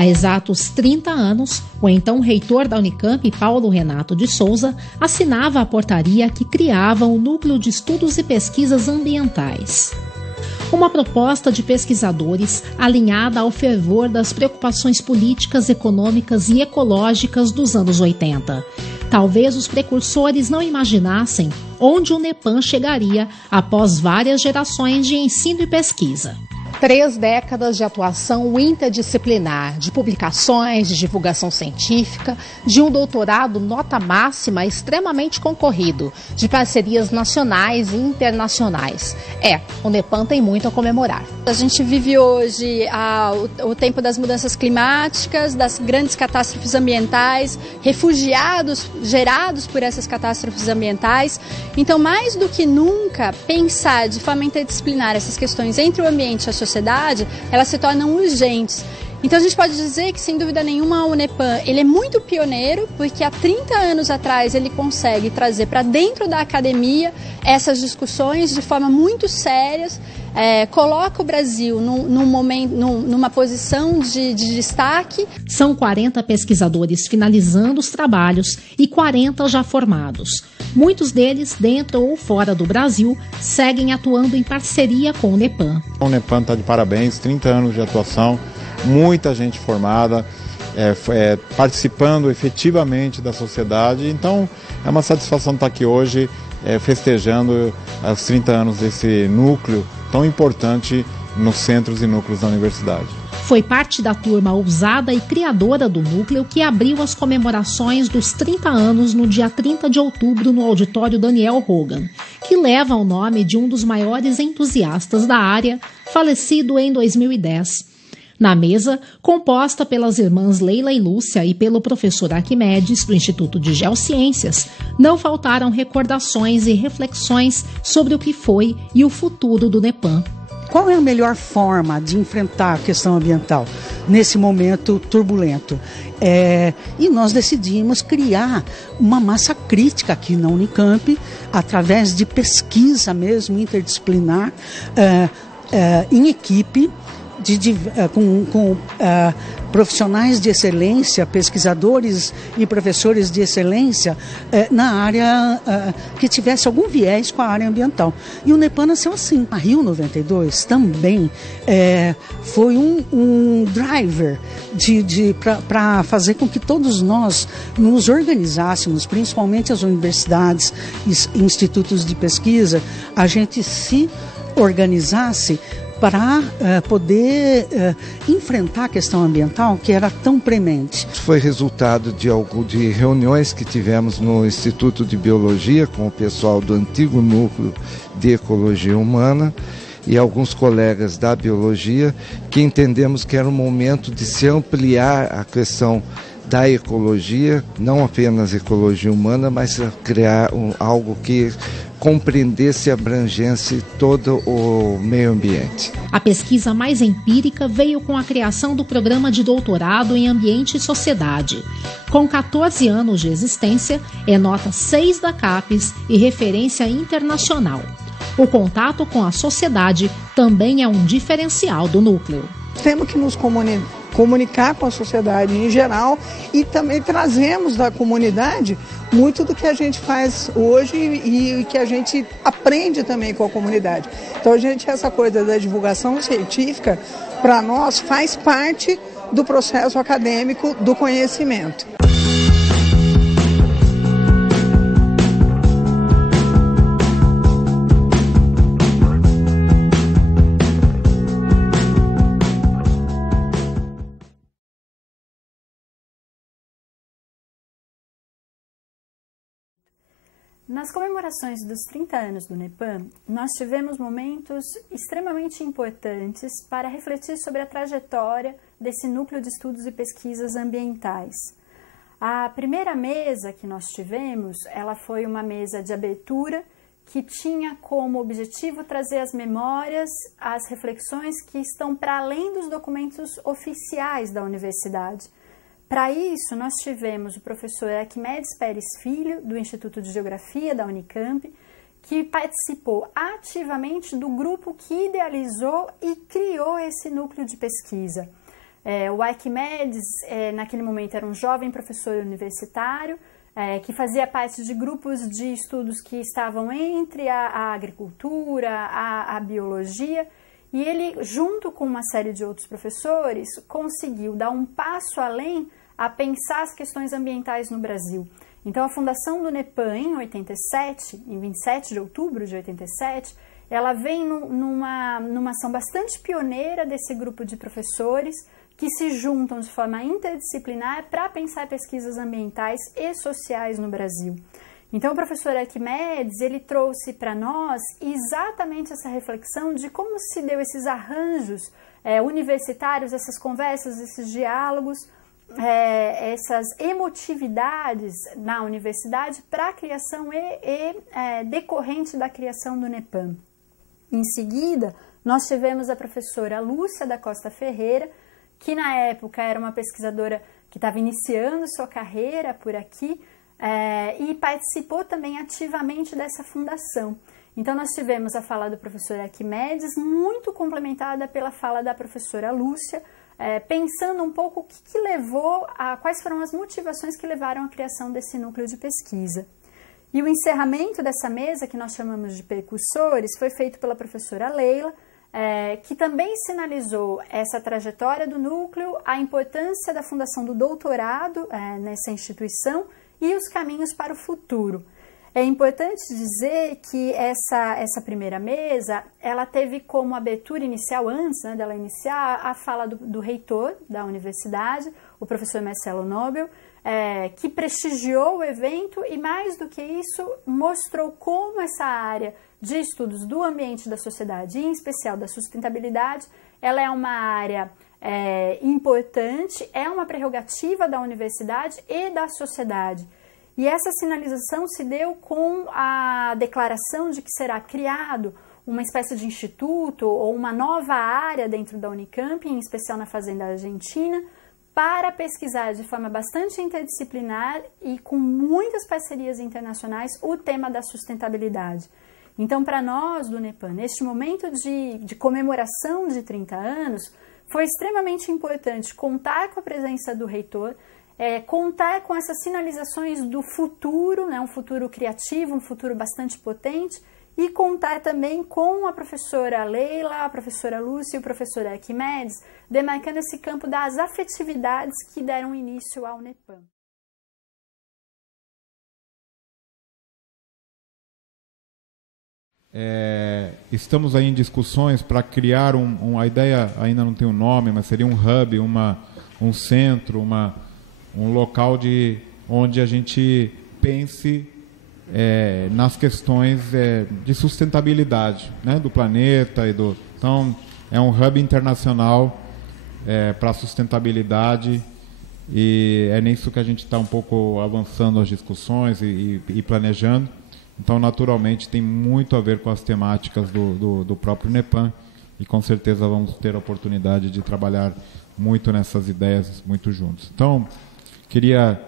Há exatos 30 anos, o então reitor da Unicamp, Paulo Renato de Souza, assinava a portaria que criava o Núcleo de Estudos e Pesquisas Ambientais. Uma proposta de pesquisadores alinhada ao fervor das preocupações políticas, econômicas e ecológicas dos anos 80. Talvez os precursores não imaginassem onde o NEPAM chegaria após várias gerações de ensino e pesquisa. 3 décadas de atuação interdisciplinar, de publicações, de divulgação científica, de um doutorado nota máxima extremamente concorrido, de parcerias nacionais e internacionais. O NEPAM tem muito a comemorar. A gente vive hoje o tempo das mudanças climáticas, das grandes catástrofes ambientais, refugiados gerados por essas catástrofes ambientais. Então, mais do que nunca, pensar de forma interdisciplinar essas questões entre o ambiente e a sociedade, elas se tornam urgentes. Então a gente pode dizer que, sem dúvida nenhuma, o NEPAM ele é muito pioneiro, porque há 30 anos atrás ele consegue trazer para dentro da academia essas discussões de forma muito sérias, coloca o Brasil numa posição de destaque. São 40 pesquisadores finalizando os trabalhos e 40 já formados. Muitos deles, dentro ou fora do Brasil, seguem atuando em parceria com o NEPAM. O NEPAM está de parabéns, 30 anos de atuação, muita gente formada, participando efetivamente da sociedade. Então é uma satisfação estar aqui hoje festejando os 30 anos desse núcleo tão importante nos centros e núcleos da universidade. Foi parte da turma ousada e criadora do núcleo que abriu as comemorações dos 30 anos no dia 30 de outubro no auditório Daniel Rogan, que leva o nome de um dos maiores entusiastas da área, falecido em 2010. Na mesa, composta pelas irmãs Leila e Lúcia e pelo professor Arquimedes, do Instituto de Geociências, não faltaram recordações e reflexões sobre o que foi e o futuro do NEPAM. Qual é a melhor forma de enfrentar a questão ambiental nesse momento turbulento? E nós decidimos criar uma massa crítica aqui na Unicamp, através de pesquisa mesmo interdisciplinar, em equipe, com profissionais de excelência, pesquisadores e professores de excelência na área que tivesse algum viés com a área ambiental. E o NEPAM nasceu assim. A Rio 92 também foi um driver para fazer com que todos nós nos organizássemos, principalmente as universidades e institutos de pesquisa, a gente se organizasse para poder enfrentar a questão ambiental que era tão premente. Foi resultado de reuniões que tivemos no Instituto de Biologia com o pessoal do antigo núcleo de Ecologia Humana e alguns colegas da Biologia, que entendemos que era o momento de se ampliar a questão da ecologia, não apenas ecologia humana, mas criar algo que compreendesse e abrangesse todo o meio ambiente. A pesquisa mais empírica veio com a criação do programa de doutorado em Ambiente e Sociedade. Com 14 anos de existência, é nota 6 da CAPES e referência internacional. O contato com a sociedade também é um diferencial do núcleo. Temos que nos comunicar com a sociedade em geral e também trazemos da comunidade muito do que a gente faz hoje e que a gente aprende também com a comunidade. Então essa coisa da divulgação científica, para nós, faz parte do processo acadêmico do conhecimento. Nas comemorações dos 30 anos do NEPAM, nós tivemos momentos extremamente importantes para refletir sobre a trajetória desse núcleo de estudos e pesquisas ambientais. A primeira mesa que nós tivemos, ela foi uma mesa de abertura que tinha como objetivo trazer as memórias, as reflexões que estão para além dos documentos oficiais da universidade. Para isso, nós tivemos o professor Arquimedes Pérez Filho, do Instituto de Geografia da Unicamp, que participou ativamente do grupo que idealizou e criou esse núcleo de pesquisa. O Arquimedes, naquele momento, era um jovem professor universitário, que fazia parte de grupos de estudos que estavam entre a agricultura, a biologia, e ele, junto com uma série de outros professores, conseguiu dar um passo além a pensar as questões ambientais no Brasil. Então, a fundação do NEPAM, em 87, em 27 de outubro de 87, ela vem numa ação bastante pioneira desse grupo de professores que se juntam de forma interdisciplinar para pensar pesquisas ambientais e sociais no Brasil. Então, o professor Arquimedes, ele trouxe para nós exatamente essa reflexão de como se deu esses arranjos universitários, essas conversas, esses diálogos, essas emotividades na universidade para a criação decorrente da criação do NEPAM. Em seguida, nós tivemos a professora Lúcia da Costa Ferreira, que na época era uma pesquisadora que estava iniciando sua carreira por aqui e participou também ativamente dessa fundação. Então, nós tivemos a fala do professor Arquimedes, muito complementada pela fala da professora Lúcia, pensando um pouco o que levou, quais foram as motivações que levaram à criação desse núcleo de pesquisa. E o encerramento dessa mesa, que nós chamamos de percursores, foi feito pela professora Leila, que também sinalizou essa trajetória do núcleo, a importância da fundação do doutorado nessa instituição e os caminhos para o futuro. É importante dizer que essa primeira mesa, ela teve como abertura inicial, antes dela iniciar, a fala do reitor da universidade, o professor Marcelo Nobel, que prestigiou o evento e, mais do que isso, mostrou como essa área de estudos do ambiente da sociedade, em especial da sustentabilidade, ela é uma área importante, é uma prerrogativa da universidade e da sociedade. E essa sinalização se deu com a declaração de que será criado uma espécie de instituto ou uma nova área dentro da Unicamp, em especial na Fazenda Argentina, para pesquisar de forma bastante interdisciplinar e com muitas parcerias internacionais o tema da sustentabilidade. Então, para nós do NEPAM, neste momento de comemoração de 30 anos, foi extremamente importante contar com a presença do reitor, contar com essas sinalizações do futuro, um futuro criativo, um futuro bastante potente, e contar também com a professora Leila, a professora Lúcia e o professor Arquimedes, demarcando esse campo das afetividades que deram início ao NEPAM. Estamos aí em discussões para criar a ideia ainda não tem um nome, mas seria um hub, um centro, um local onde a gente pense nas questões de sustentabilidade, do planeta então é um hub internacional para a sustentabilidade, e é nisso que a gente está um pouco avançando as discussões e planejando. Então, naturalmente, tem muito a ver com as temáticas do próprio NEPAM, e com certeza vamos ter a oportunidade de trabalhar muito nessas ideias, muito juntos. Então, queria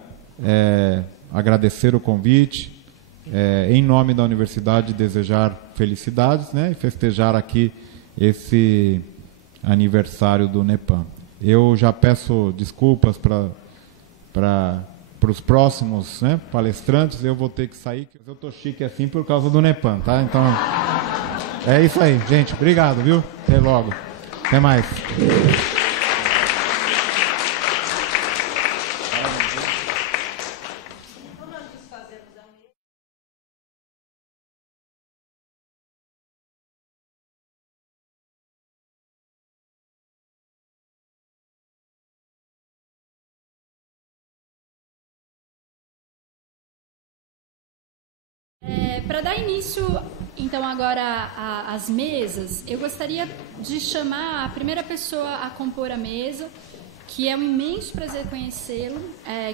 agradecer o convite, em nome da universidade, desejar felicidades, e festejar aqui esse aniversário do NEPAM. Eu já peço desculpas para os próximos palestrantes. Eu vou ter que sair, eu estou chique assim por causa do NEPAM, tá? Então, é isso aí, gente. Obrigado, viu? Até logo. Até mais. Para dar início, então, agora às mesas, eu gostaria de chamar a primeira pessoa a compor a mesa, que é um imenso prazer conhecê-lo,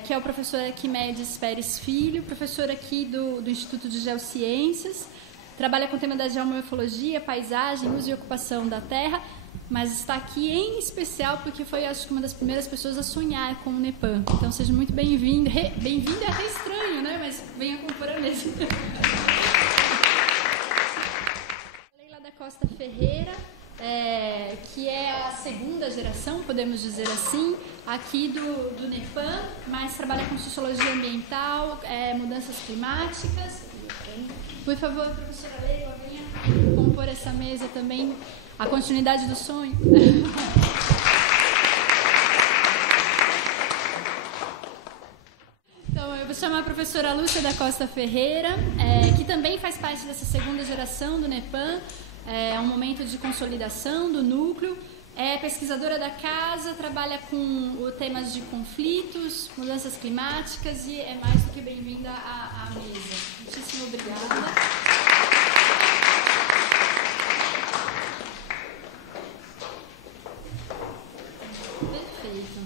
que é o professor Arquimedes Pérez Filho, professor aqui do Instituto de Geociências, trabalha com o tema da geomorfologia, paisagem, uso e ocupação da terra, mas está aqui em especial porque foi, acho que, uma das primeiras pessoas a sonhar com o NEPAM. Então, seja muito bem-vindo. Bem-vindo é até estranho, mas venha compor a mesa. Leila da Costa Ferreira, que é a segunda geração, podemos dizer assim, aqui do NEPAM, mas trabalha com sociologia ambiental, mudanças climáticas. Por favor, professora Leila, venha compor essa mesa também, a continuidade do sonho. Então, eu vou chamar a professora Lúcia da Costa Ferreira, que também faz parte dessa segunda geração do NEPAM. É um momento de consolidação do núcleo. É pesquisadora da casa, trabalha com temas de conflitos, mudanças climáticas e é mais do que bem-vinda à mesa. Muitíssimo obrigada. Perfeito.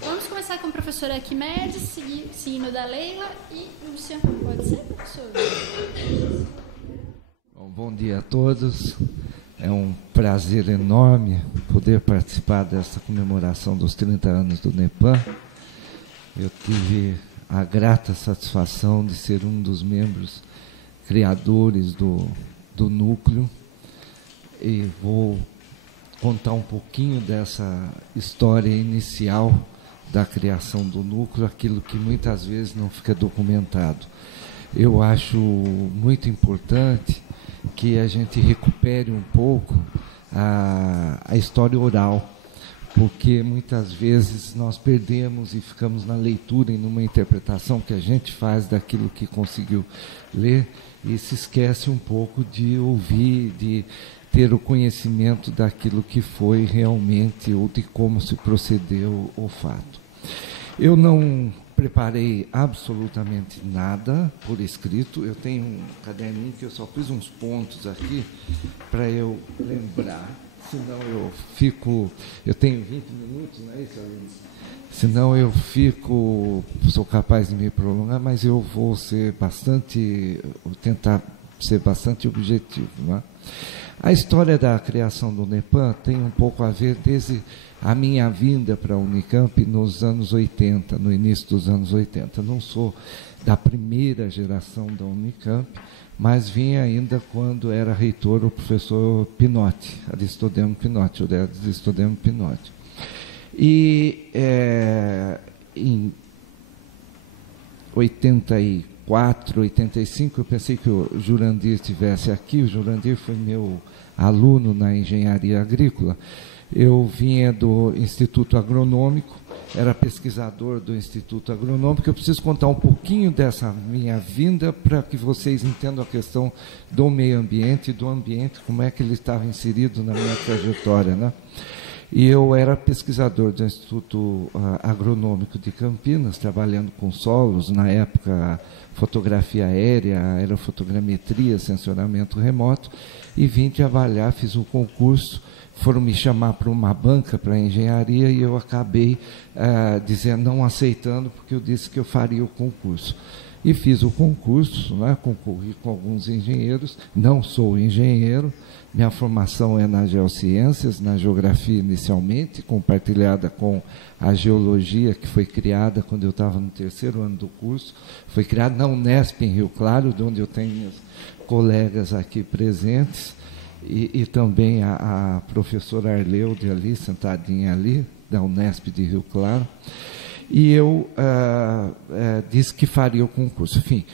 Vamos começar com a professora Arquimedes, seguindo da Leila e Lúcia. Pode ser, professora? Bom dia a todos. É um prazer enorme poder participar dessa comemoração dos 30 anos do NEPAM. Eu tive a grata satisfação de ser um dos membros criadores do núcleo e vou contar um pouquinho dessa história inicial da criação do núcleo, aquilo que muitas vezes não fica documentado. Eu acho muito importante que a gente recupere um pouco a história oral, porque muitas vezes nós perdemos e ficamos na leitura e numa interpretação que a gente faz daquilo que conseguiu ler e se esquece um pouco de ouvir, de ter o conhecimento daquilo que foi realmente ou de como se procedeu o fato. Eu não preparei absolutamente nada por escrito. Eu tenho um caderninho que eu só fiz uns pontos aqui para eu lembrar. Senão eu fico... Eu tenho 20 minutos, não é isso, Aline? Senão eu fico... Sou capaz de me prolongar, mas eu vou tentar ser bastante objetivo. Não é? A história da criação do NEPAM tem um pouco a ver desde a minha vinda para a Unicamp nos anos 80, no início dos anos 80. Não sou da primeira geração da Unicamp, mas vim ainda quando era reitor o professor Pinotti, Aristodemo Pinotti, o Aristodemo Pinotti. E em 84, 85, eu pensei que o Jurandir estivesse aqui. O Jurandir foi meu aluno na engenharia agrícola. Eu vinha do Instituto Agronômico, era pesquisador do Instituto Agronômico. Eu preciso contar um pouquinho dessa minha vinda para que vocês entendam a questão do meio ambiente e do ambiente, como é que ele estava inserido na minha trajetória, né? E eu era pesquisador do Instituto Agronômico de Campinas, trabalhando com solos, na época fotografia aérea, aerofotogrametria, sensoramento remoto, e vim trabalhar, fiz um concurso. Foram me chamar para uma banca para engenharia e eu acabei não aceitando, porque eu disse que eu faria o concurso. E fiz o concurso, né, concorri com alguns engenheiros, não sou engenheiro, minha formação é nas geociências, na geografia inicialmente, compartilhada com a geologia, que foi criada quando eu estava no 3º ano do curso, foi criada na Unesp, em Rio Claro, de onde eu tenho meus colegas aqui presentes, e também a professora Arleude ali, sentadinha ali, da Unesp de Rio Claro. E eu disse que faria o concurso. Enfim,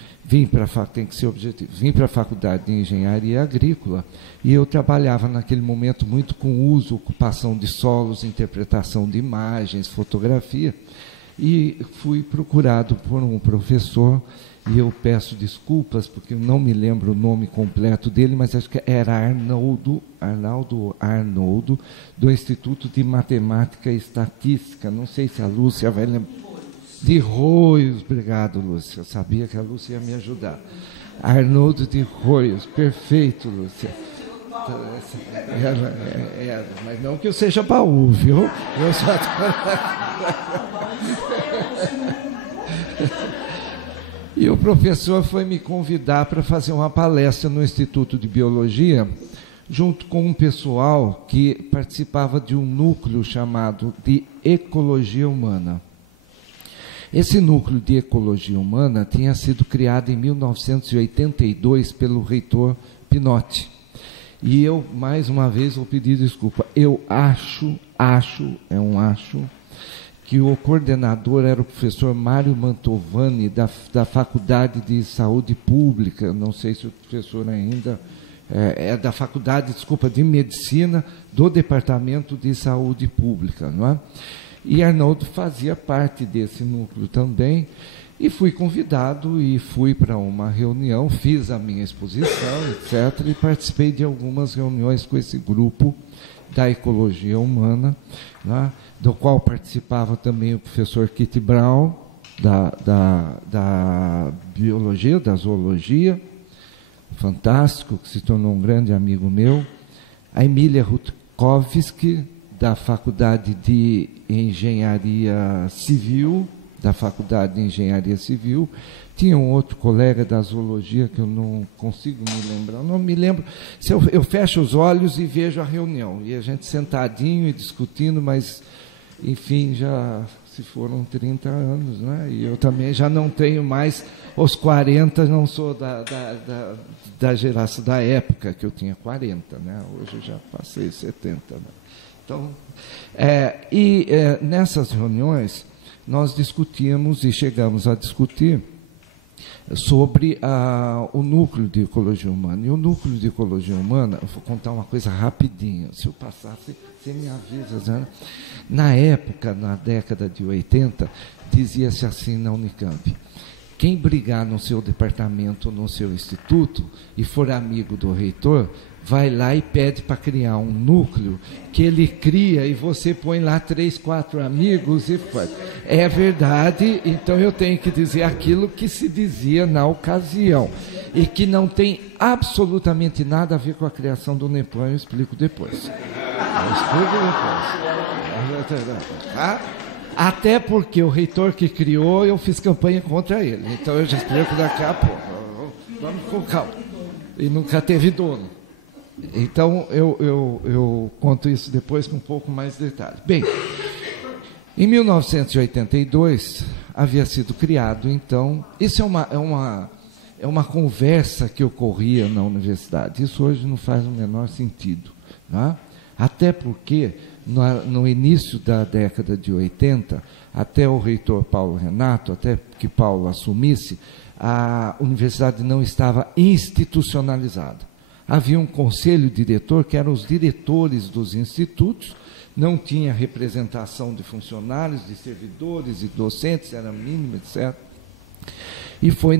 tem que ser objetivo. Vim para a Faculdade de Engenharia Agrícola e eu trabalhava naquele momento muito com uso, ocupação de solos, interpretação de imagens, fotografia. E fui procurado por um professor, e eu peço desculpas, porque eu não me lembro o nome completo dele, mas acho que era Arnoldo, do Instituto de Matemática e Estatística. Não sei se a Lúcia vai lembrar. De Roios, obrigado, Lúcia. Eu sabia que a Lúcia ia me ajudar. Arnoldo de Roios, perfeito, Lúcia. Mas não que eu seja baú, viu? Eu só... E o professor foi me convidar para fazer uma palestra no Instituto de Biologia, junto com um pessoal que participava de um núcleo chamado de Ecologia Humana. Esse núcleo de Ecologia Humana tinha sido criado em 1982 pelo reitor Pinotti. E eu, mais uma vez, vou pedir desculpa. Eu acho, que o coordenador era o professor Mário Mantovani, da Faculdade de Saúde Pública. Não sei se o professor ainda é da Faculdade, de Medicina, do Departamento de Saúde Pública, não é? E Arnoldo fazia parte desse núcleo também. E fui convidado e fui para uma reunião, fiz a minha exposição, etc., e participei de algumas reuniões com esse grupo da ecologia humana, né, do qual participava também o professor Kitty Brown, da biologia, da zoologia, fantástico, que se tornou um grande amigo meu, a Emília Rutkowski, da Faculdade de Engenharia Civil, tinha um outro colega da zoologia que eu não consigo me lembrar, não me lembro, se eu fecho os olhos e vejo a reunião, e a gente sentadinho e discutindo, mas, enfim, já se foram 30 anos, né? E eu também já não tenho mais os 40, não sou da geração, da época que eu tinha 40, né? Hoje eu já passei 70, né? Então, nessas reuniões, nós discutimos e chegamos a discutir sobre o núcleo de ecologia humana. E o núcleo de ecologia humana, eu vou contar uma coisa rapidinho, se eu passar, você me avisa, né? Na época, na década de 80, dizia-se assim na Unicamp: quem brigar no seu departamento, no seu instituto, e for amigo do reitor, vai lá e pede para criar um núcleo que ele cria e você põe lá 3, 4 amigos e faz. É verdade, então eu tenho que dizer aquilo que se dizia na ocasião e que não tem absolutamente nada a ver com a criação do NEPAM, eu explico depois. Tá? Até porque o reitor que criou, eu fiz campanha contra ele. Então eu já explico daqui a pouco. Vamos com calma. E nunca teve dono. Então, eu conto isso depois com um pouco mais de detalhe. Bem, em 1982, havia sido criado, então... Isso é uma conversa que ocorria na universidade. Isso hoje não faz o menor sentido. Né? Até porque, no início da década de 80, até o reitor Paulo Renato, até que Paulo assumisse, a universidade não estava institucionalizada. Havia um conselho diretor, que eram os diretores dos institutos, não tinha representação de funcionários, de servidores e docentes, era mínimo, etc. E foi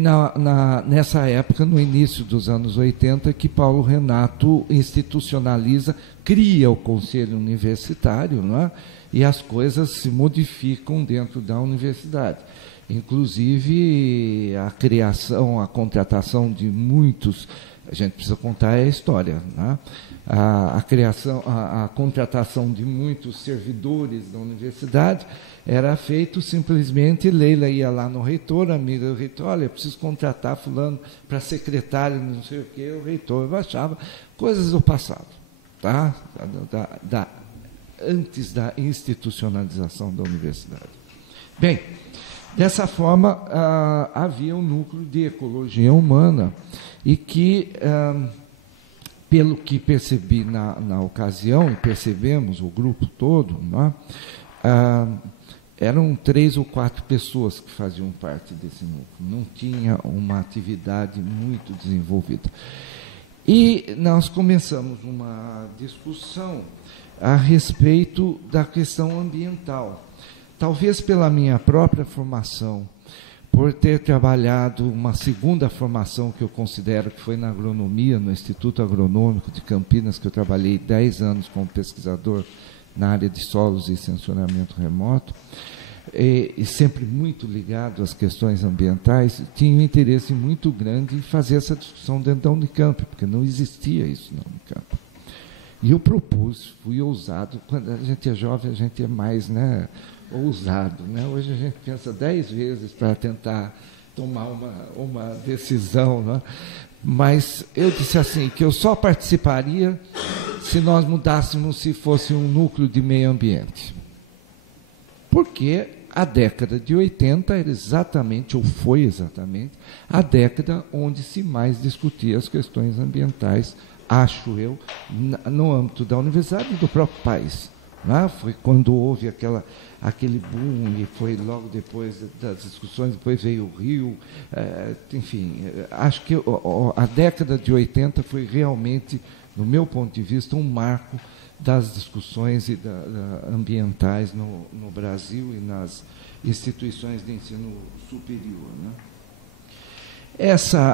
nessa época, no início dos anos 80, que Paulo Renato institucionaliza, cria o conselho universitário, não é? E as coisas se modificam dentro da universidade. Inclusive, a criação, a contratação de muitos... A gente precisa contar a história, né? A contratação de muitos servidores da universidade era feito simplesmente, Leila ia lá no reitor, amiga do reitor, olha, eu preciso contratar fulano para secretário, não sei o quê, o reitor baixava, coisas do passado, tá? Antes da institucionalização da universidade. Bem, dessa forma, havia um núcleo de ecologia humana e que, pelo que percebi na ocasião, e percebemos o grupo todo, né, eram 3 ou 4 pessoas que faziam parte desse núcleo, não tinha uma atividade muito desenvolvida. E nós começamos uma discussão a respeito da questão ambiental. Talvez pela minha própria formação, por ter trabalhado uma segunda formação que eu considero que foi na agronomia, no Instituto Agronômico de Campinas, que eu trabalhei 10 anos como pesquisador na área de solos e sensoramento remoto, e sempre muito ligado às questões ambientais, tinha um interesse muito grande em fazer essa discussão dentro da Unicamp, porque não existia isso na Unicamp. E eu propus, fui ousado, quando a gente é jovem, a gente é mais, né, ousado, né? Hoje a gente pensa 10 vezes para tentar tomar uma decisão, né? Mas eu disse assim, que eu só participaria se nós mudássemos, se fosse um núcleo de meio ambiente. Porque a década de 80 era exatamente, ou foi exatamente, a década onde se mais discutia as questões ambientais acho eu, no âmbito da universidade e do próprio país. Né? Foi quando houve aquele boom, e foi logo depois das discussões, depois veio o Rio, enfim, acho que a década de 80 foi realmente, no meu ponto de vista, um marco das discussões ambientais no Brasil e nas instituições de ensino superior. Né?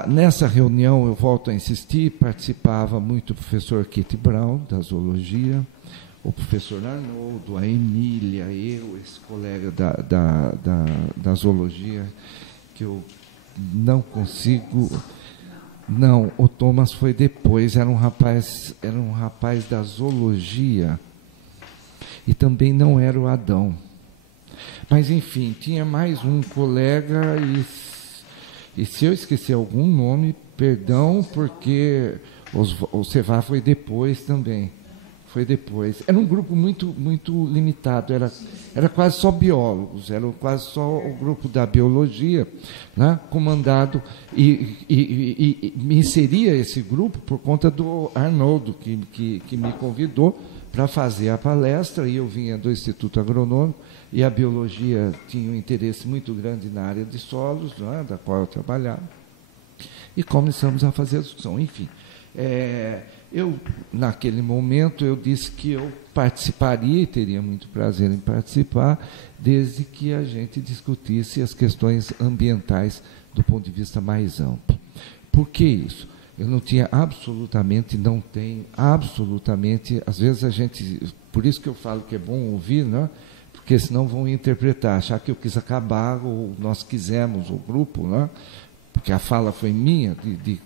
Nessa reunião, eu volto a insistir, participava muito o professor Kitty Brown, da zoologia, o professor Arnoldo, a Emília, eu, esse colega da zoologia, que eu não consigo... Não, o Thomas foi depois, era um rapaz da zoologia, e também não era o Adão. Mas, enfim, tinha mais um colega, e se eu esquecer algum nome, perdão, porque o Cevá foi depois também. Foi depois. Era um grupo muito, muito limitado, era quase só biólogos, era quase só o grupo da biologia, né, comandado, e me inseria esse grupo por conta do Arnoldo, que me convidou para fazer a palestra, e eu vinha do Instituto Agronômico, e a biologia tinha um interesse muito grande na área de solos, né, da qual eu trabalhava, e começamos a fazer a discussão. Enfim, naquele momento, eu disse que eu participaria, e teria muito prazer em participar, desde que a gente discutisse as questões ambientais do ponto de vista mais amplo. Por que isso? Eu não tinha absolutamente, não tenho absolutamente, às vezes a gente, por isso que eu falo que é bom ouvir, né? Porque senão vão interpretar, achar que eu quis acabar, ou nós quisemos, o grupo, né? Porque a fala foi minha,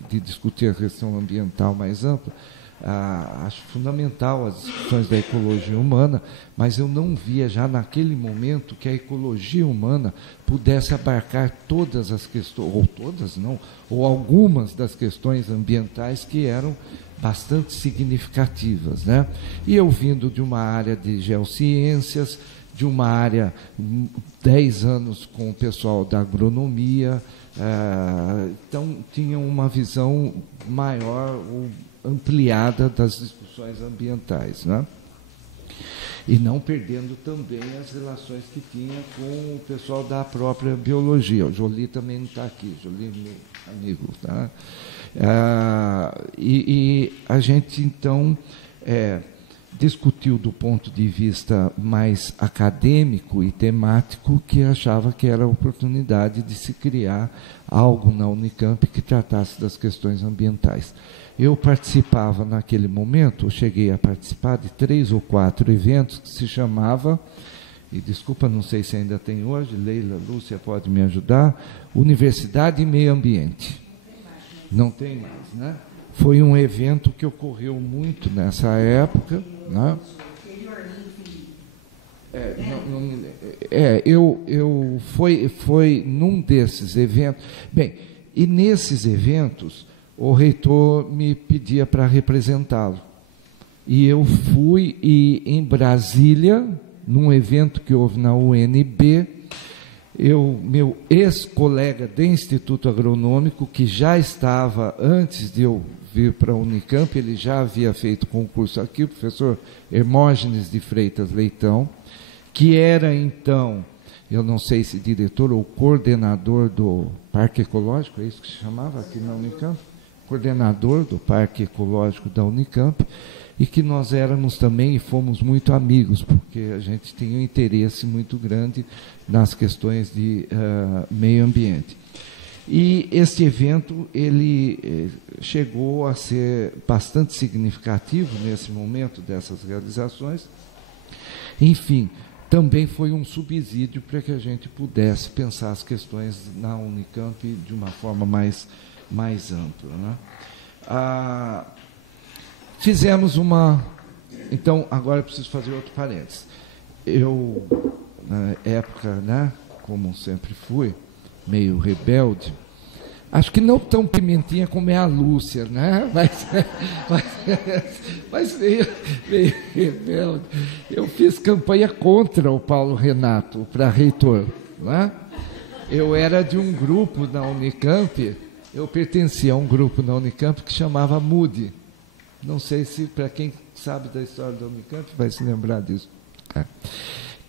de discutir a questão ambiental mais ampla. Acho fundamental as discussões da ecologia humana, mas eu não via já naquele momento que a ecologia humana pudesse abarcar todas as questões, ou todas não, ou algumas das questões ambientais que eram bastante significativas, né? E eu vindo de uma área de geociências, de uma área 10 anos com o pessoal da agronomia, então tinha uma visão maior ou ampliada das discussões ambientais, né? E não perdendo também as relações que tinha com o pessoal da própria biologia. O Jolie também não está aqui, Jolie, meu amigo. Tá? E a gente, então, discutiu do ponto de vista mais acadêmico e temático, que achava que era a oportunidade de se criar algo na Unicamp que tratasse das questões ambientais. Eu participava naquele momento, eu cheguei a participar de 3 ou 4 eventos que se chamava, e desculpa, não sei se ainda tem hoje, Leila, Lúcia pode me ajudar, Universidade e Meio Ambiente. Não tem mais, né? Foi um evento que ocorreu muito nessa época, né? Foi num desses eventos. Bem, e nesses eventos, o reitor me pedia para representá-lo. E eu fui, e em Brasília, num evento que houve na UNB, meu ex-colega do Instituto Agronômico, que já estava, antes de eu vir para a Unicamp, ele já havia feito concurso aqui, o professor Hermógenes de Freitas Leitão, que era, então, eu não sei se diretor ou coordenador do Parque Ecológico, é isso que se chamava aqui na Unicamp? Coordenador do Parque Ecológico da Unicamp, e que nós éramos também e fomos muito amigos, porque a gente tinha um interesse muito grande nas questões de meio ambiente. E este evento, ele chegou a ser bastante significativo nesse momento dessas realizações. Enfim, também foi um subsídio para que a gente pudesse pensar as questões na Unicamp de uma forma mais ampla, né? Fizemos uma... Então, agora eu preciso fazer outro parênteses. Eu, na época, né, como sempre fui, meio rebelde, acho que não tão pimentinha como é a Lúcia, né? Mas meio rebelde. Eu fiz campanha contra o Paulo Renato para reitor, né? Eu era de um grupo na Unicamp, eu pertencia a um grupo na Unicamp que chamava MUDE, Não sei se, para quem sabe da história da Unicamp, vai se lembrar disso.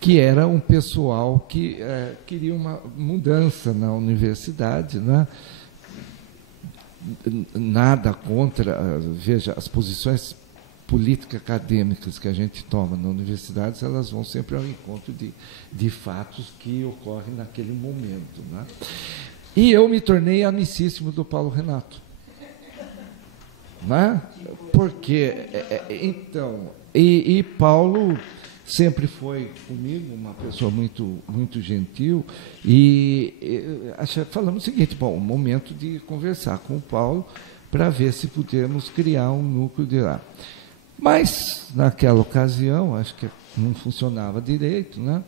Que era um pessoal que queria uma mudança na universidade, né? Nada contra, veja, as posições políticas acadêmicas que a gente toma na universidade, elas vão sempre ao encontro de fatos que ocorrem naquele momento, né? E eu me tornei amicíssimo do Paulo Renato, né? Porque, então, e Paulo sempre foi comigo uma pessoa muito, muito gentil, e falamos o seguinte: bom, o momento de conversar com o Paulo para ver se podemos criar um núcleo de lá. Mas, naquela ocasião, acho que não funcionava direito, né?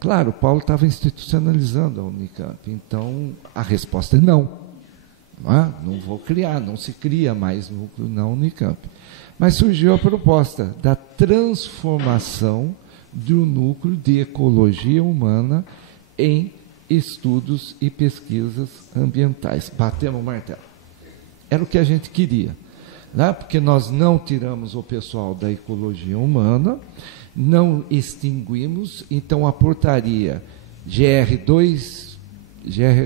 Claro, o Paulo estava institucionalizando a Unicamp, então a resposta é não. Não vou criar, não se cria mais núcleo na Unicamp. Mas surgiu a proposta da transformação do núcleo de ecologia humana em estudos e pesquisas ambientais. Batemos o martelo. Era o que a gente queria, né? Porque nós não tiramos o pessoal da ecologia humana, não extinguimos, então a portaria GR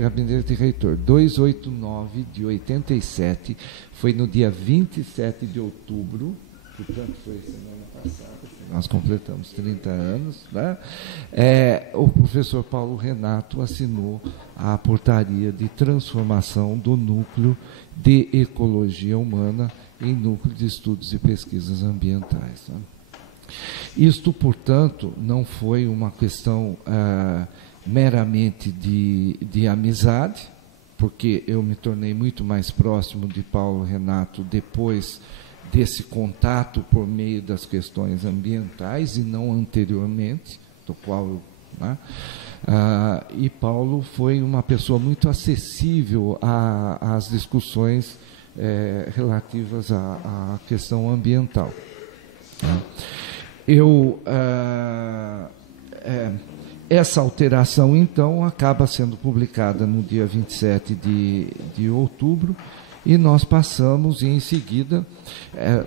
Gabinete Reitor 289 de 87, foi no dia 27 de outubro, portanto foi semana passada, nós completamos 30 anos, né? O professor Paulo Renato assinou a portaria de transformação do núcleo de ecologia humana em núcleo de estudos e pesquisas ambientais, né? Isto, portanto, não foi uma questão meramente de amizade, porque eu me tornei muito mais próximo de Paulo Renato depois desse contato por meio das questões ambientais e não anteriormente, do qual, né? E Paulo foi uma pessoa muito acessível às discussões relativas à questão ambiental, né? Essa alteração, então, acaba sendo publicada no dia 27 de outubro, e nós passamos, e em seguida,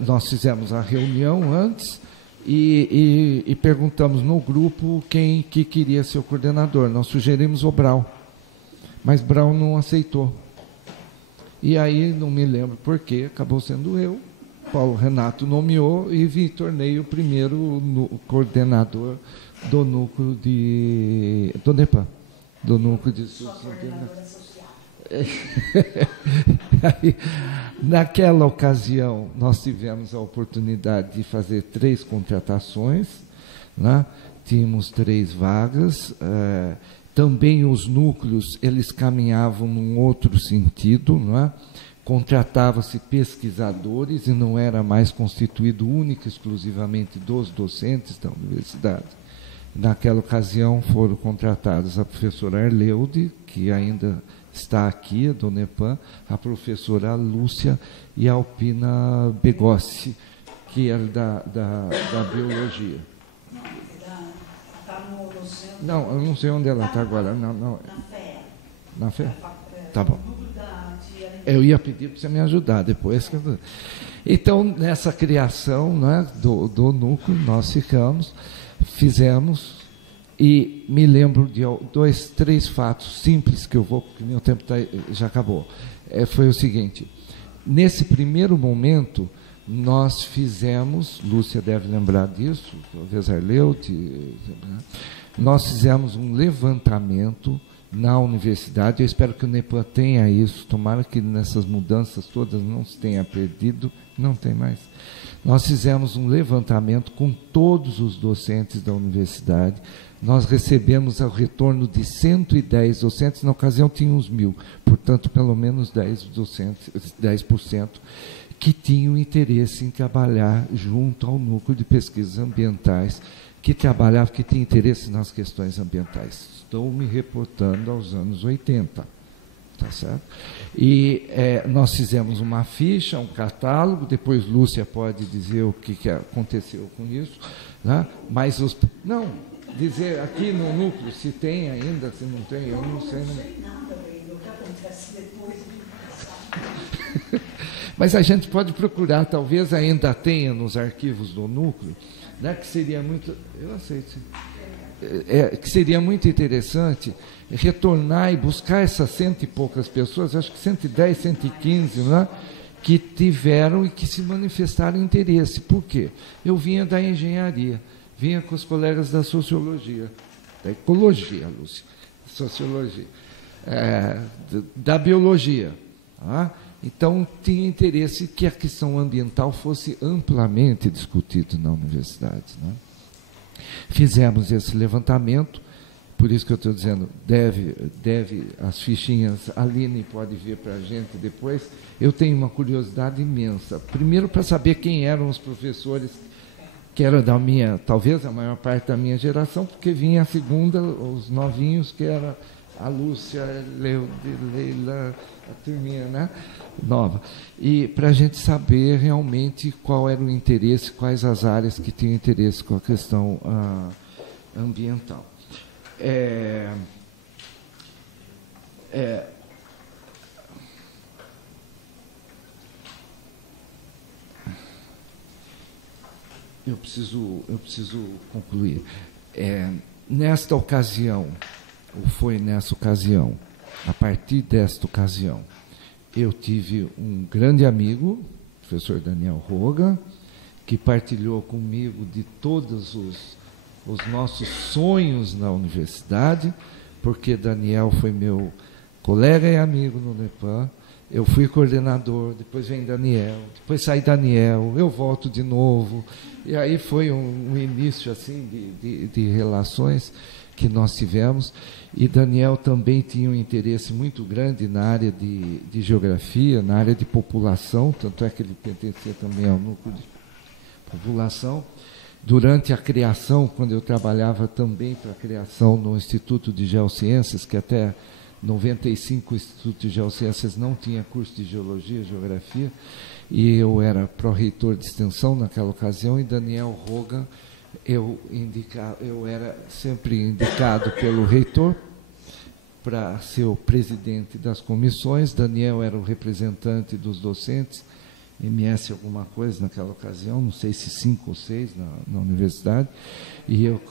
nós fizemos a reunião antes e perguntamos no grupo quem que queria ser o coordenador. Nós sugerimos o Brau, mas Brau não aceitou. E aí, não me lembro por quê, acabou sendo eu. Paulo Renato nomeou e me tornei o primeiro coordenador do núcleo do NEPAM, do núcleo de estudos ambientais. Naquela ocasião, nós tivemos a oportunidade de fazer 3 contratações, né? Tínhamos 3 vagas. Também os núcleos, eles caminhavam num outro sentido, não é? Contratava-se pesquisadores e não era mais constituído único exclusivamente dos docentes da universidade. Naquela ocasião foram contratados a professora Arleude, que ainda está aqui, a do NEPAM, a professora Lúcia e a Alpina Begossi, que era da biologia. Não, eu não sei onde ela está agora. Não. Na fé? Tá bom. Eu ia pedir para você me ajudar depois. Então, nessa criação, né, do núcleo, nós fizemos, e me lembro de 2, 3 fatos simples que eu vou, porque meu tempo já acabou. Foi o seguinte: nesse primeiro momento, nós fizemos, Lúcia deve lembrar disso, talvez Arleude, nós fizemos um levantamento na universidade. Eu espero que o NEPAM tenha isso, tomara que nessas mudanças todas não se tenha perdido, não tem mais. Nós fizemos um levantamento com todos os docentes da universidade, nós recebemos o retorno de 110 docentes, na ocasião tinha uns 1.000, portanto, pelo menos 10% que tinham interesse em trabalhar junto ao núcleo de pesquisas ambientais, que trabalhava, que tinha interesse nas questões ambientais. Estou me reportando aos anos 80, tá certo? E nós fizemos uma ficha, um catálogo, depois Lúcia pode dizer o que aconteceu com isso, né? Mas dizer aqui no núcleo se tem ainda, se não tem, eu não sei. Não sei nada ainda, o que acontece depois de passar. Mas a gente pode procurar, talvez ainda tenha nos arquivos do núcleo, né, que seria muito... Eu aceito. Que seria muito interessante retornar e buscar essas 100 e poucas pessoas, acho que 110, 115, né, que tiveram e que se manifestaram interesse. Por quê? Eu vinha da engenharia, vinha com os colegas da sociologia, da ecologia, Lúcia, sociologia, da biologia. Tá? Então, tinha interesse que a questão ambiental fosse amplamente discutida na universidade. Né? Fizemos esse levantamento, por isso que eu estou dizendo, deve as fichinhas, a Aline pode ver para a gente depois. Eu tenho uma curiosidade imensa. Primeiro, para saber quem eram os professores que eram da minha, talvez a maior parte da minha geração, porque vinha a segunda, os novinhos, que era a Lúcia, Leila, a turminha, né? Nova. E para a gente saber realmente qual era o interesse, quais as áreas que tinham interesse com a questão ambiental. Eu preciso concluir. Nesta ocasião, ou foi nessa ocasião, a partir desta ocasião, eu tive um grande amigo, o professor Daniel Roga, que partilhou comigo de todos os nossos sonhos na universidade, porque Daniel foi meu colega e amigo no NEPAM. Eu fui coordenador, depois vem Daniel, depois sai Daniel, eu volto de novo. E aí foi um início assim de relações que nós tivemos. E Daniel também tinha um interesse muito grande na área de geografia, na área de população, tanto é que ele pertencia também ao núcleo de população. Durante a criação, quando eu trabalhava também para a criação no Instituto de Geociências, que até 95 o Instituto de Geociências não tinha curso de Geologia e Geografia, e eu era pró-reitor de extensão naquela ocasião, e Daniel Roga, eu era sempre indicado pelo reitor para ser o presidente das comissões. Daniel era o representante dos docentes, MS alguma coisa naquela ocasião, não sei se 5 ou 6 na universidade, e eu...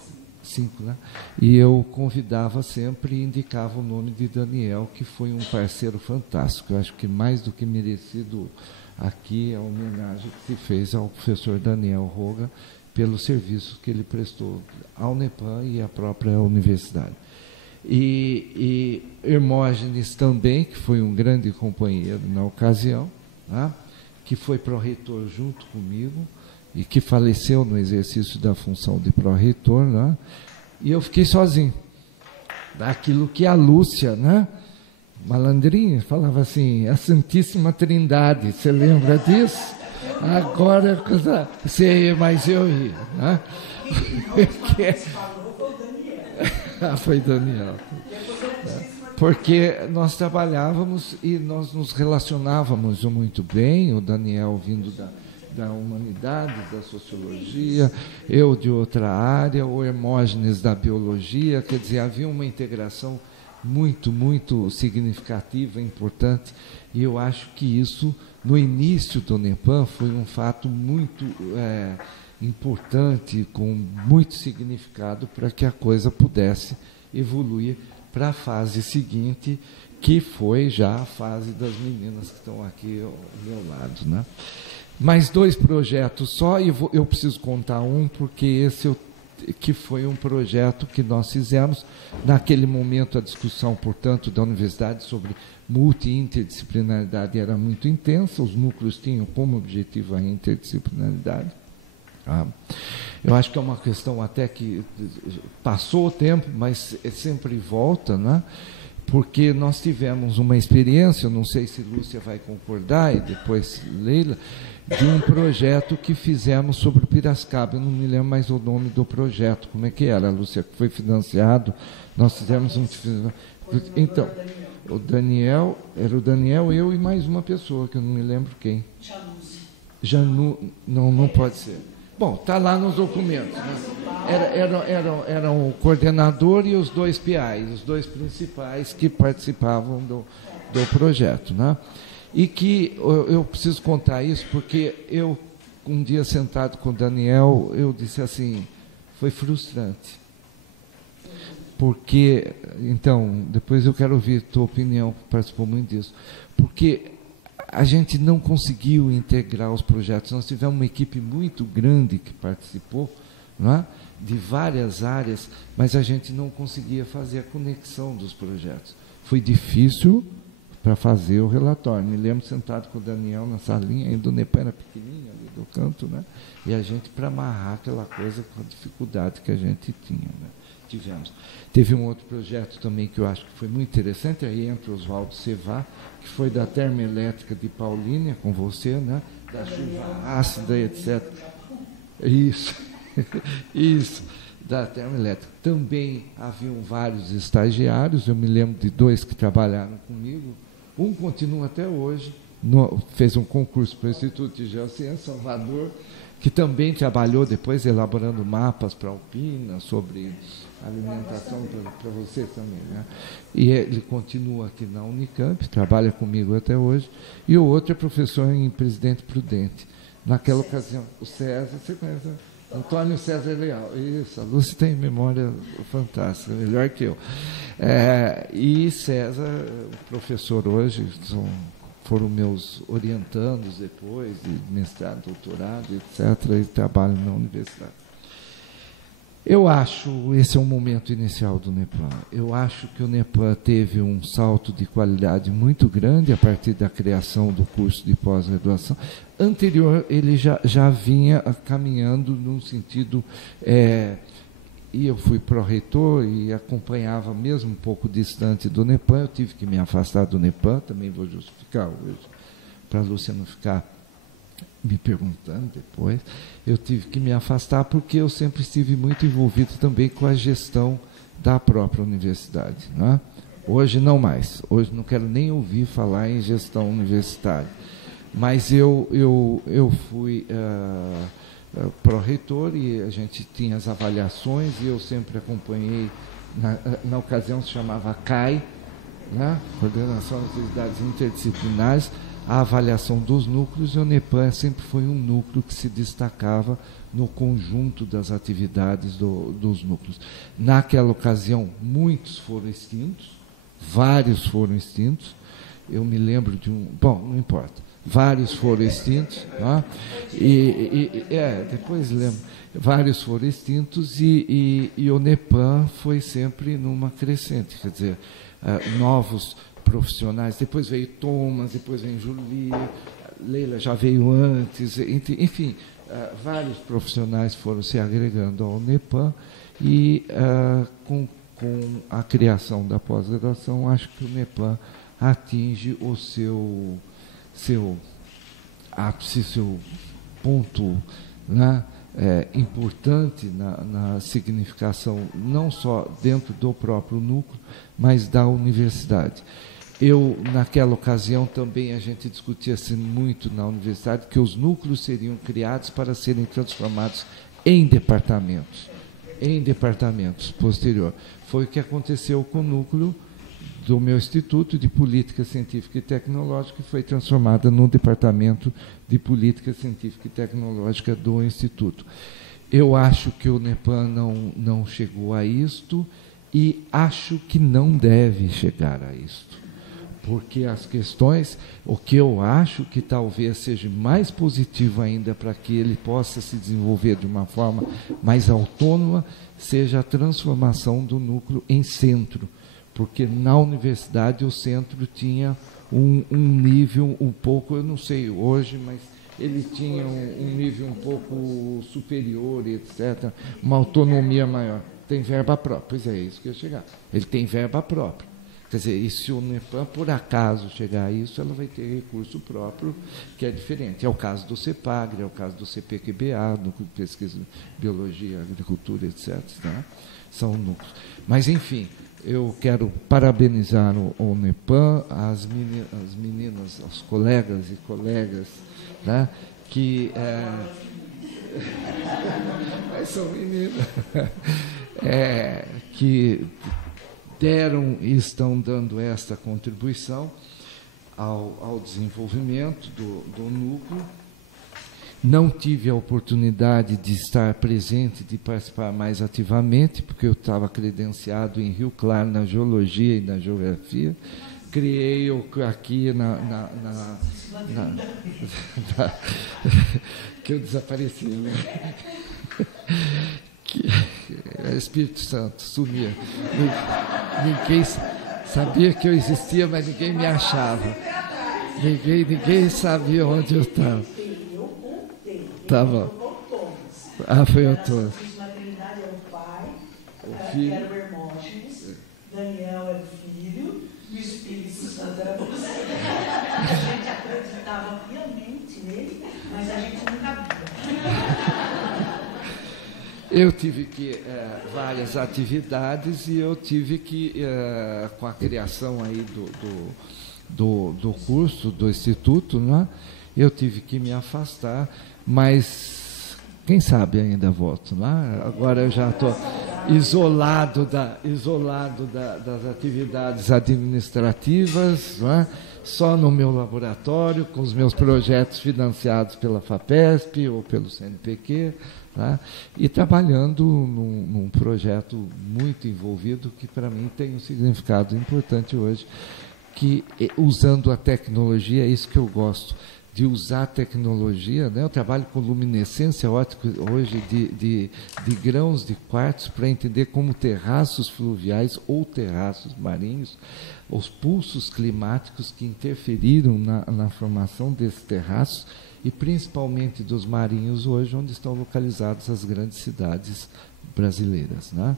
5, né? E eu convidava sempre e indicava o nome de Daniel, que foi um parceiro fantástico. Eu acho que mais do que merecido aqui a homenagem que se fez ao professor Daniel Roga pelos serviços que ele prestou ao NEPAM e à própria universidade. E Hermógenes também, que foi um grande companheiro na ocasião, né? Que foi pró-reitor junto comigo, e que faleceu no exercício da função de pró-reitor, né? E eu fiquei sozinho. Daquilo que a Lúcia, né, malandrinha, falava assim, a Santíssima Trindade, você lembra disso? Agora, sei, mas eu ri, né? Foi Daniel. Porque nós trabalhávamos e nós nos relacionávamos muito bem, o Daniel vindo da humanidade, da sociologia, eu de outra área, o Hermógenes da biologia, quer dizer, havia uma integração muito, muito significativa, importante, e eu acho que isso, no início do NEPAM, foi um fato muito importante, com muito significado, para que a coisa pudesse evoluir para a fase seguinte, que foi já a fase das meninas que estão aqui ao meu lado, né? Mais 2 projetos só, e eu preciso contar um, porque esse que foi um projeto que nós fizemos. Naquele momento, a discussão, portanto, da universidade sobre multi- e interdisciplinaridade era muito intensa, os núcleos tinham como objetivo a interdisciplinaridade. Eu acho que é uma questão até que passou o tempo, mas sempre volta, né? Porque nós tivemos uma experiência, eu não sei se Lúcia vai concordar, e depois Leila, de um projeto que fizemos sobre Piracicaba. Eu não me lembro mais o nome do projeto. Como é que era, Lúcia? Que foi financiado. Nós fizemos um... Então, o Daniel, era o Daniel, eu e mais uma pessoa, que eu não me lembro quem. Não pode ser. Bom, está lá nos documentos. Né? Eram o coordenador e os 2 PIs, os 2 principais que participavam do projeto. Né? E que eu preciso contar isso porque eu, um dia sentado com o Daniel, eu disse assim, foi frustrante. Porque, então, depois eu quero ouvir tua opinião, participou muito disso. Porque a gente não conseguiu integrar os projetos. Nós tivemos uma equipe muito grande que participou, não é? De várias áreas, mas a gente não conseguia fazer a conexão dos projetos. Foi difícil para fazer o relatório. Me lembro sentado com o Daniel na salinha, ainda o Nepan era pequenininho ali do canto, né? E a gente para amarrar aquela coisa com a dificuldade que a gente tinha, né? Tivemos. Teve um outro projeto também que eu acho que foi muito interessante, aí entra o Oswaldo Sevá, que foi da termoelétrica de Paulínia, com você, né? Da chuva ácida, etc. Isso, isso, da termoelétrica. Também haviam vários estagiários, eu me lembro de 2 que trabalharam comigo, um continua até hoje, fez um concurso para o Instituto de Geociência, Salvador, que também trabalhou depois elaborando mapas para a Alpina, sobre alimentação para vocês também, né? E ele continua aqui na Unicamp, trabalha comigo até hoje, e o outro é professor em Presidente Prudente. Naquela ocasião, o César, você conhece? Antônio César Leal, isso, a Lúcia tem memória fantástica, melhor que eu. E César, o professor hoje, foram meus orientandos depois, de mestrado, doutorado, etc., e trabalham na universidade. Eu acho, esse é um momento inicial do Nepan, eu acho que o Nepan teve um salto de qualidade muito grande a partir da criação do curso de pós-graduação. Anterior, ele já vinha caminhando num sentido... e eu fui pró-reitor e acompanhava mesmo um pouco distante do Nepan, eu tive que me afastar do Nepan, também vou justificar hoje, para a Lúcia não ficar me perguntando depois, eu tive que me afastar porque eu sempre estive muito envolvido também com a gestão da própria universidade, não é? Hoje não mais, hoje não quero nem ouvir falar em gestão universitária, mas eu fui pró-reitor e a gente tinha as avaliações e eu sempre acompanhei, na ocasião se chamava CAI, né? Coordenação das Atividades Interdisciplinares, a avaliação dos núcleos, e o Nepan sempre foi um núcleo que se destacava no conjunto das atividades dos núcleos. Naquela ocasião, muitos foram extintos, vários foram extintos, eu me lembro de um... Bom, não importa. Vários foram extintos, tá? Depois lembro, vários foram extintos e o Nepan foi sempre numa crescente, quer dizer, novos profissionais, depois veio Thomas, depois veio Julia, Leila já veio antes, enfim, vários profissionais foram se agregando ao Nepan e com a criação da pós-graduação, acho que o Nepan atinge o seu ápice, seu ponto, né, importante na significação, não só dentro do próprio núcleo, mas da universidade. Naquela ocasião, também a gente discutia-se muito na universidade que os núcleos seriam criados para serem transformados em departamentos posterior. Foi o que aconteceu com o núcleo do meu Instituto de Política Científica e Tecnológica, que foi transformada no Departamento de Política Científica e Tecnológica do Instituto. Eu acho que o Nepan não chegou a isto e acho que não deve chegar a isto. Porque as questões, o que eu acho que talvez seja mais positivo ainda para que ele possa se desenvolver de uma forma mais autônoma, seja a transformação do núcleo em centro. Porque na universidade o centro tinha um nível um pouco, eu não sei hoje, mas ele tinha um nível um pouco superior, etc., uma autonomia maior. Tem verba própria, pois é isso que eu ia chegar. Ele tem verba própria. Quer dizer, e se o Nepan, por acaso, chegar a isso, ela vai ter recurso próprio, que é diferente. É o caso do CEPAGRE, é o caso do CPQBA, Núcleo de Pesquisa em Biologia, Agricultura, etc., né? São núcleos. Mas, enfim, eu quero parabenizar o Nepan, as meninas, os colegas e colegas, né, que... mas são meninas, que deram e estão dando esta contribuição ao desenvolvimento do núcleo. Não tive a oportunidade de estar presente, de participar mais ativamente, porque eu estava credenciado em Rio Claro na geologia e na geografia. Criei aqui que eu desapareci, né? Que é Espírito Santo, sumia. Ninguém sabia que eu existia, mas ninguém me achava. Ninguém sabia onde eu estava. Tá bom. Ah, foi o Thomas. O filho. Era o Hermógenes, Daniel era o filho, e o Espírito Santo era você. A gente acreditava realmente nele, mas a gente nunca via. Eu tive que várias atividades e eu tive que, com a criação aí do curso, do Instituto, né, eu tive que me afastar, mas quem sabe ainda volto lá. Agora eu já estou isolado das atividades administrativas, né, só no meu laboratório, com os meus projetos financiados pela FAPESP ou pelo CNPq, tá? E trabalhando num projeto muito envolvido que para mim tem um significado importante hoje, que usando a tecnologia, é isso que eu gosto, de usar a tecnologia, né? Eu trabalho com luminescência óptica hoje de grãos de quartzo para entender como terraços fluviais ou terraços marinhos, os pulsos climáticos que interferiram na formação desses terraços e principalmente dos marinhos hoje, onde estão localizadas as grandes cidades brasileiras, né?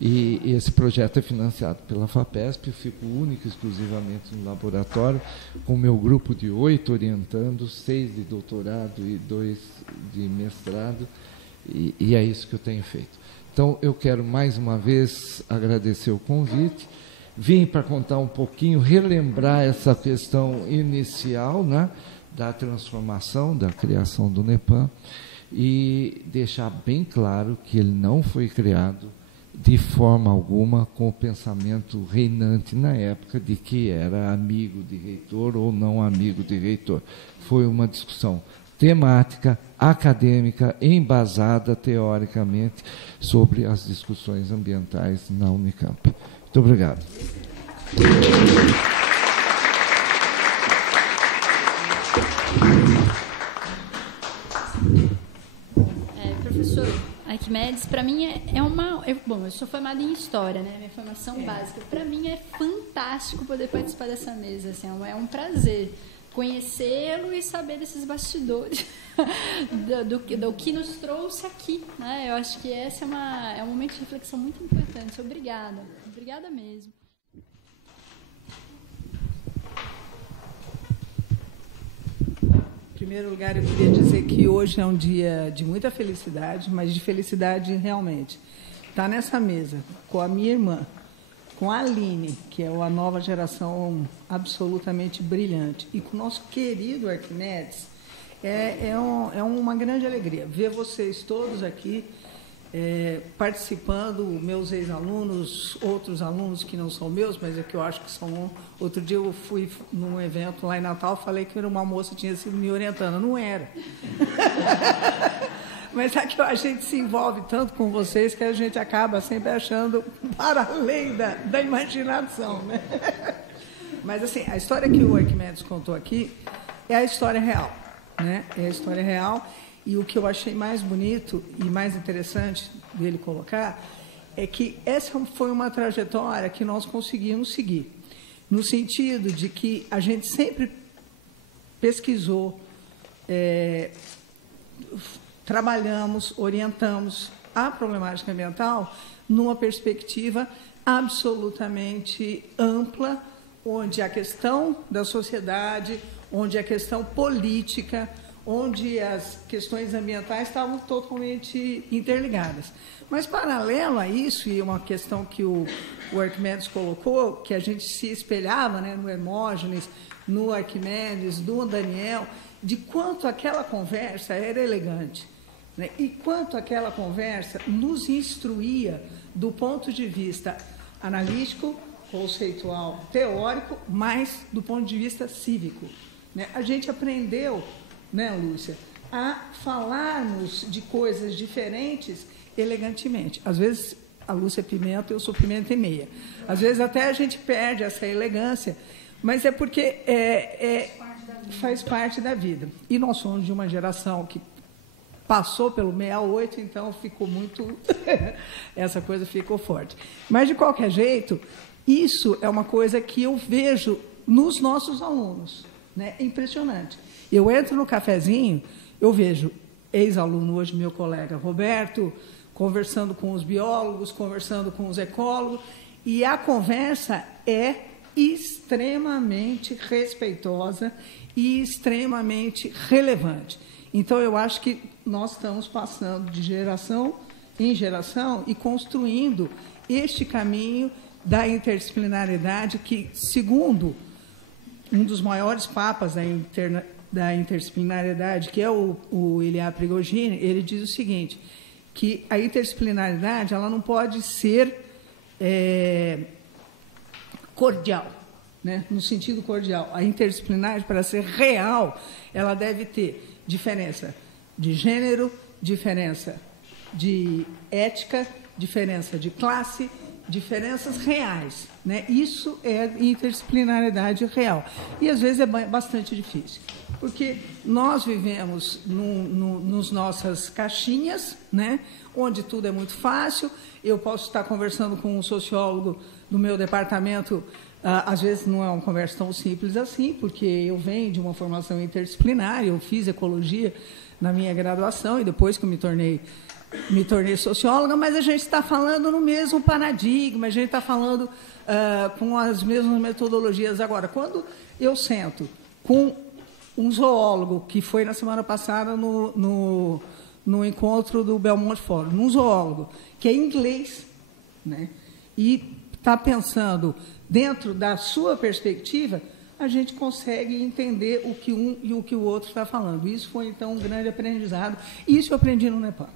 E esse projeto é financiado pela FAPESP, eu fico único exclusivamente no laboratório, com o meu grupo de 8 orientandos, 6 de doutorado e 2 de mestrado, e é isso que eu tenho feito. Então, eu quero mais uma vez agradecer o convite, vim para contar um pouquinho, relembrar essa questão inicial, né, da transformação, da criação do NEPAM, e deixar bem claro que ele não foi criado de forma alguma com o pensamento reinante na época de que era amigo de reitor ou não amigo de reitor. Foi uma discussão temática, acadêmica, embasada teoricamente sobre as discussões ambientais na Unicamp. Muito obrigado. Professor Arquimedes, para mim bom, eu sou formada em História, né? Minha formação básica. Para mim é fantástico poder participar dessa mesa. Assim, é um prazer conhecê-lo e saber desses bastidores do que nos trouxe aqui, né? Eu acho que esse é um momento de reflexão muito importante. Obrigada. Obrigada mesmo. Em primeiro lugar, eu queria dizer que hoje é um dia de muita felicidade, mas de felicidade realmente. Estar nessa mesa com a minha irmã, com a Aline, que é a nova geração absolutamente brilhante, e com o nosso querido Arquimedes, é uma grande alegria ver vocês todos aqui participando, meus ex-alunos, outros alunos que não são meus, mas é que eu acho que são. Outro dia eu fui num evento lá em Natal, falei que uma moça tinha sido me orientando, não era. Mas é que a gente se envolve tanto com vocês que a gente acaba sempre achando para além da imaginação, né? Mas assim, a história que o Arquimedes contou aqui é a história real, né? É a história real. E o que eu achei mais bonito e mais interessante dele colocar é que essa foi uma trajetória que nós conseguimos seguir, no sentido de que a gente sempre pesquisou, trabalhamos, orientamos a problemática ambiental numa perspectiva absolutamente ampla, onde a questão da sociedade, onde a questão política, onde as questões ambientais estavam totalmente interligadas. Mas, paralelo a isso, e uma questão que o Arquimedes colocou, que a gente se espelhava, né, no Hermógenes, no Arquimedes, no Daniel, de quanto aquela conversa era elegante, né, e quanto aquela conversa nos instruía do ponto de vista analítico, conceitual, teórico, mas do ponto de vista cívico. Né? A gente aprendeu, né, Lúcia, a falarmos de coisas diferentes elegantemente. Às vezes a Lúcia é pimenta, eu sou pimenta e meia. Às vezes até a gente perde essa elegância, mas é porque faz parte da vida. E nós somos de uma geração que passou pelo 68, então ficou muito... essa coisa ficou forte. Mas, de qualquer jeito, isso é uma coisa que eu vejo nos nossos alunos. Né? É impressionante. Eu entro no cafezinho, eu vejo ex-aluno, hoje meu colega Roberto, conversando com os biólogos, conversando com os ecólogos, e a conversa é extremamente respeitosa e extremamente relevante. Então, eu acho que nós estamos passando de geração em geração e construindo este caminho da interdisciplinaridade que, segundo um dos maiores papas da interdisciplinaridade, que é o Ilya Prigogine, ele diz o seguinte, que a interdisciplinaridade ela não pode ser cordial, né? No sentido cordial. A interdisciplinaridade, para ser real, ela deve ter diferença de gênero, diferença de ética, diferença de classe, diferenças reais. Né? Isso é interdisciplinaridade real. E, às vezes, é bastante difícil. Porque nós vivemos nos nossas caixinhas, né? Onde tudo é muito fácil. Eu posso estar conversando com um sociólogo do meu departamento. Às vezes não é uma conversa tão simples assim, porque eu venho de uma formação interdisciplinar, eu fiz ecologia na minha graduação e depois que eu me tornei socióloga, mas a gente está falando no mesmo paradigma, a gente está falando com as mesmas metodologias. Agora, quando eu sento com um zoólogo, que foi na semana passada no encontro do Belmont Forum, um zoólogo que é inglês, né, e está pensando dentro da sua perspectiva, a gente consegue entender o que um e o que o outro está falando. Isso foi, então, um grande aprendizado. Isso eu aprendi no Nepal.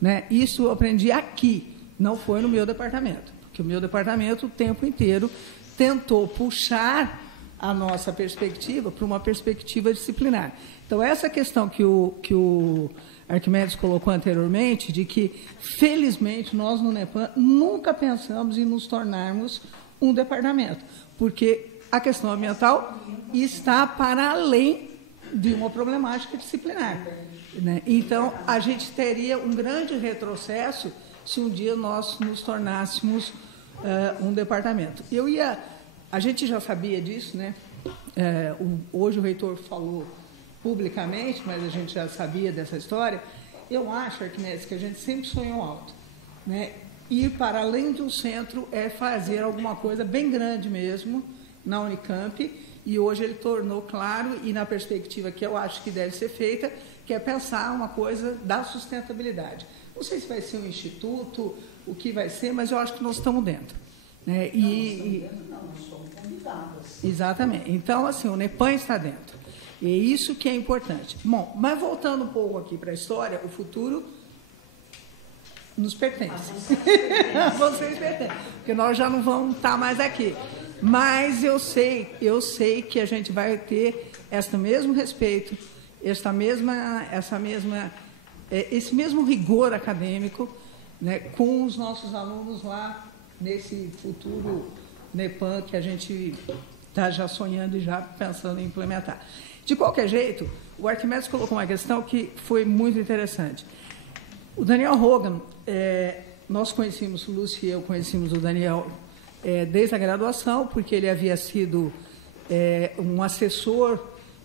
Né? Isso eu aprendi aqui, não foi no meu departamento. Porque o meu departamento, o tempo inteiro, tentou puxar a nossa perspectiva para uma perspectiva disciplinar. Então, essa questão que o Arquimedes colocou anteriormente, de que, felizmente, nós no NEPAM nunca pensamos em nos tornarmos um departamento, porque a questão ambiental está para além de uma problemática disciplinar. Né? Então, a gente teria um grande retrocesso se um dia nós nos tornássemos um departamento. A gente já sabia disso, né? Hoje o reitor falou publicamente, mas a gente já sabia dessa história. Eu acho, Arquimedes, que a gente sempre sonhou alto. Né? Ir para além do centro é fazer alguma coisa bem grande mesmo na Unicamp, e hoje ele tornou claro, e na perspectiva que eu acho que deve ser feita, que é pensar uma coisa da sustentabilidade. Não sei se vai ser um instituto, o que vai ser, mas eu acho que nós estamos dentro. Né? Nós somos convidadas. Exatamente. Então, assim, o NEPAM está dentro. E é isso que é importante. Bom, mas voltando um pouco aqui para a história, o futuro nos pertence. Vocês pertencem. Porque nós já não vamos estar mais aqui. Mas eu sei que a gente vai ter esse mesmo respeito, esse mesmo rigor acadêmico, né, com os nossos alunos lá nesse futuro NEPAM que a gente está já sonhando e já pensando em implementar. De qualquer jeito, o Arquimedes colocou uma questão que foi muito interessante. O Daniel Hogan, nós conhecemos, o Lúcio e eu conhecemos o Daniel desde a graduação, porque ele havia sido um assessor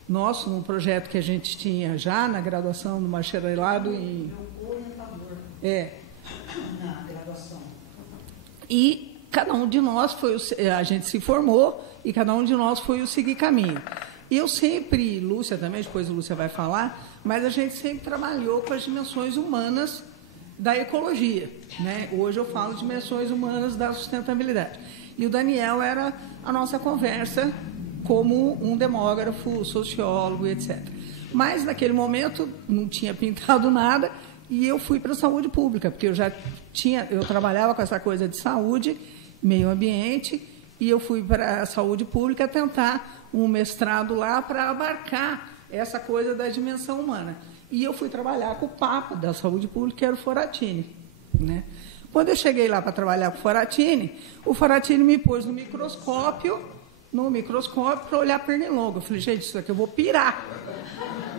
nosso num projeto que a gente tinha já na graduação, no bacharelado. Na graduação. E cada um de nós a gente se formou e cada um de nós foi o seguir caminho. Eu sempre, Lúcia também, depois a Lúcia vai falar, mas a gente sempre trabalhou com as dimensões humanas da ecologia. Né? Hoje eu falo de dimensões humanas da sustentabilidade. E o Daniel era a nossa conversa como um demógrafo, sociólogo, etc. Mas, naquele momento, não tinha pintado nada e eu fui para a saúde pública, porque eu trabalhava com essa coisa de saúde, meio ambiente, e eu fui para a saúde pública tentar um mestrado lá para abarcar essa coisa da dimensão humana. E eu fui trabalhar com o Papa da saúde pública, que era o Foratini, né? Quando eu cheguei lá para trabalhar com o Foratini me pôs no microscópio para olhar pernilongo. Eu falei, gente, isso aqui eu vou pirar.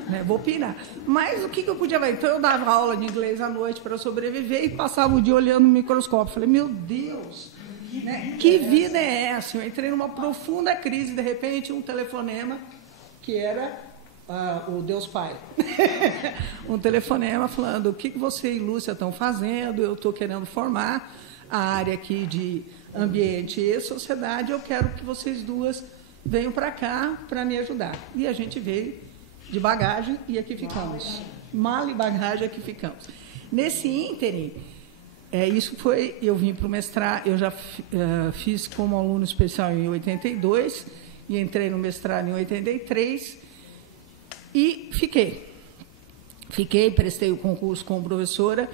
Né? Vou pirar. Mas o que eu podia ver? Então eu dava aula de inglês à noite para sobreviver e passava o dia olhando no microscópio. Eu falei, meu Deus, né? Que vida é essa? Eu entrei numa profunda crise, de repente um telefonema que era o Deus Pai. Um telefonema falando, o que você e Lúcia estão fazendo? Eu estou querendo formar a área aqui de ambiente e sociedade, eu quero que vocês duas venham para cá para me ajudar. E a gente veio de bagagem e aqui ficamos. Mala e bagagem, aqui ficamos. Nesse ínterim, eu vim para o mestrado, eu já fiz como aluno especial em 82 e entrei no mestrado em 83 e prestei o concurso como professora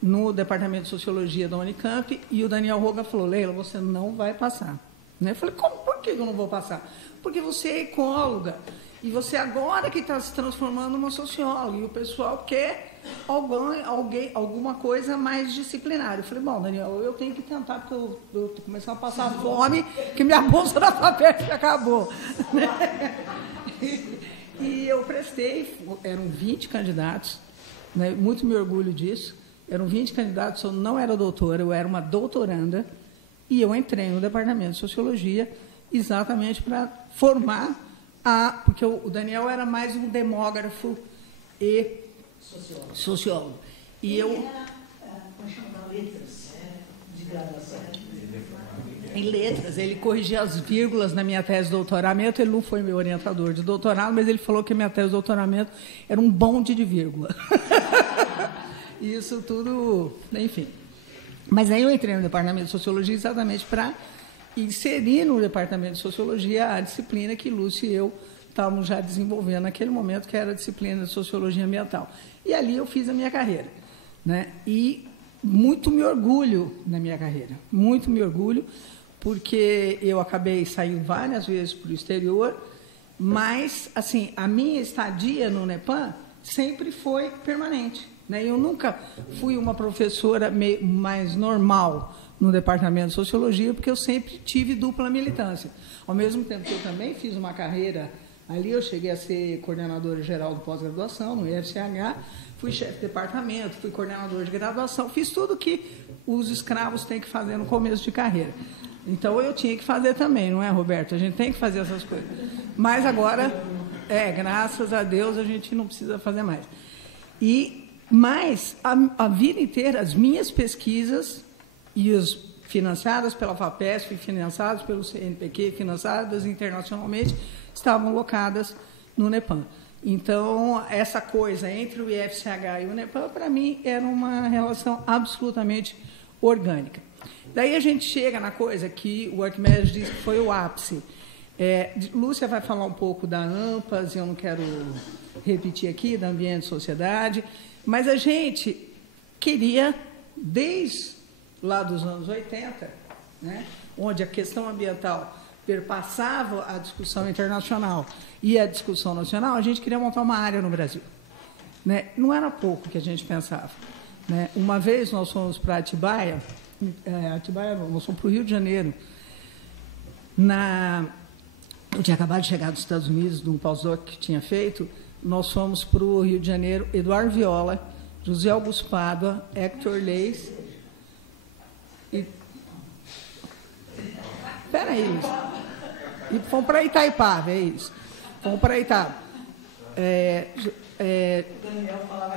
no Departamento de Sociologia da Unicamp e o Daniel Roga falou, Leila, você não vai passar. Eu falei, por que eu não vou passar? Porque você é ecóloga e você agora que está se transformando numa socióloga e o pessoal quer alguma coisa mais disciplinar. Eu falei, bom, Daniel, eu tenho que tentar, porque eu estou começando a passar fome, que minha bolsa da FAPESP acabou. E eu prestei, eram 20 candidatos, né, muito me orgulho disso, eram 20 candidatos, eu não era doutora, eu era uma doutoranda, e eu entrei no Departamento de Sociologia exatamente para formar porque o Daniel era mais um demógrafo e sociólogo. E eu... letras, de graduação. Em letras, ele corrigia as vírgulas na minha tese de doutoramento, ele não foi meu orientador de doutorado, mas ele falou que a minha tese de doutoramento era um bonde de vírgula. Isso tudo, enfim. Mas aí eu entrei no Departamento de Sociologia exatamente para inserir no Departamento de Sociologia a disciplina que Lúcia e eu estávamos já desenvolvendo naquele momento, que era a disciplina de Sociologia Ambiental. E ali eu fiz a minha carreira, né? E muito me orgulho na minha carreira, muito me orgulho, porque eu acabei saindo várias vezes para o exterior, mas assim, a minha estadia no NEPAM sempre foi permanente, né? Eu nunca fui uma professora mais normal no Departamento de Sociologia, porque eu sempre tive dupla militância. Ao mesmo tempo que eu também fiz uma carreira ali, eu cheguei a ser coordenadora geral de pós-graduação no IFCH, fui chefe de departamento, fui coordenador de graduação, fiz tudo que os escravos têm que fazer no começo de carreira. Então, eu tinha que fazer também, não é, Roberto? A gente tem que fazer essas coisas. Mas agora, graças a Deus, a gente não precisa fazer mais. Mas, a vida inteira, as minhas pesquisas, e as financiadas pela FAPESP, financiadas pelo CNPq, financiadas internacionalmente, estavam locadas no NEPAM. Então, essa coisa entre o IFCH e o NEPAM, para mim, era uma relação absolutamente orgânica. Daí a gente chega na coisa que o Arquimedes disse que foi o ápice. Lúcia vai falar um pouco da AMPAS, eu não quero repetir aqui, da Ambiente e Sociedade, mas a gente queria, desde lá dos anos 80, né, onde a questão ambiental perpassava a discussão internacional e a discussão nacional, a gente queria montar uma área no Brasil, né? Não era pouco que a gente pensava, né? Uma vez nós fomos para Atibaia, nós fomos para o Rio de Janeiro, eu tinha acabado de chegar dos Estados Unidos, de um pós-doc que tinha feito, nós fomos para o Rio de Janeiro, Eduardo Viola, José Augusto Pádua, Hector Leis e... Espera aí, Luiz. E fomos para Itaipava, é isso. Fomos para Itaipava.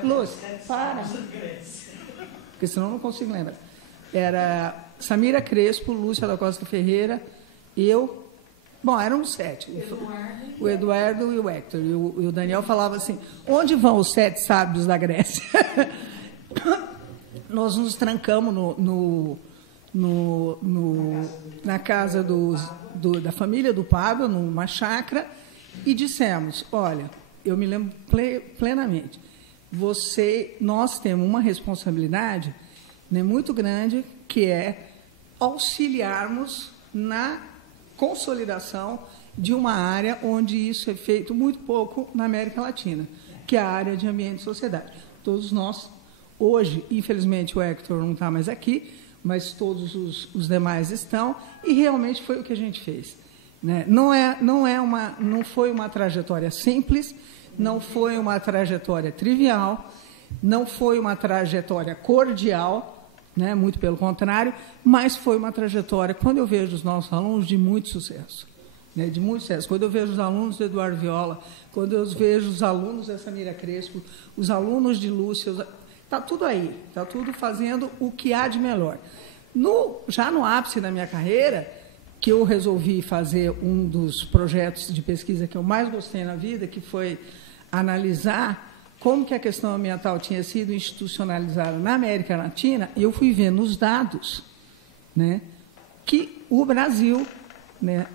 Lúcia, para. Porque senão eu não consigo lembrar. Era Samira Crespo, Lúcia da Costa Ferreira, eu... Bom, éramos 7. O Eduardo e o Hector. E o Daniel falava assim, onde vão os 7 sábios da Grécia? Nós nos trancamos na casa da família do Pádua, numa chácara, e dissemos, olha, eu me lembro plenamente, nós temos uma responsabilidade, né, muito grande, que é auxiliarmos na consolidação de uma área onde isso é feito muito pouco na América Latina, que é a área de ambiente e sociedade. Todos nós, hoje, infelizmente o Hector não está mais aqui, mas todos os demais estão, e realmente foi o que a gente fez. Né? Não foi uma trajetória simples, não foi uma trajetória trivial, não foi uma trajetória cordial, né? Muito pelo contrário, mas foi uma trajetória, quando eu vejo os nossos alunos, de muito sucesso. Né? De muito sucesso. Quando eu vejo os alunos do Eduardo Viola, quando eu vejo os alunos da Samira Crespo, os alunos de Lúcia, está tudo aí, está tudo fazendo o que há de melhor. Já no ápice da minha carreira, que eu resolvi fazer um dos projetos de pesquisa que eu mais gostei na vida, que foi analisar como que a questão ambiental tinha sido institucionalizada na América Latina, eu fui ver nos dados, né, que o Brasil, né,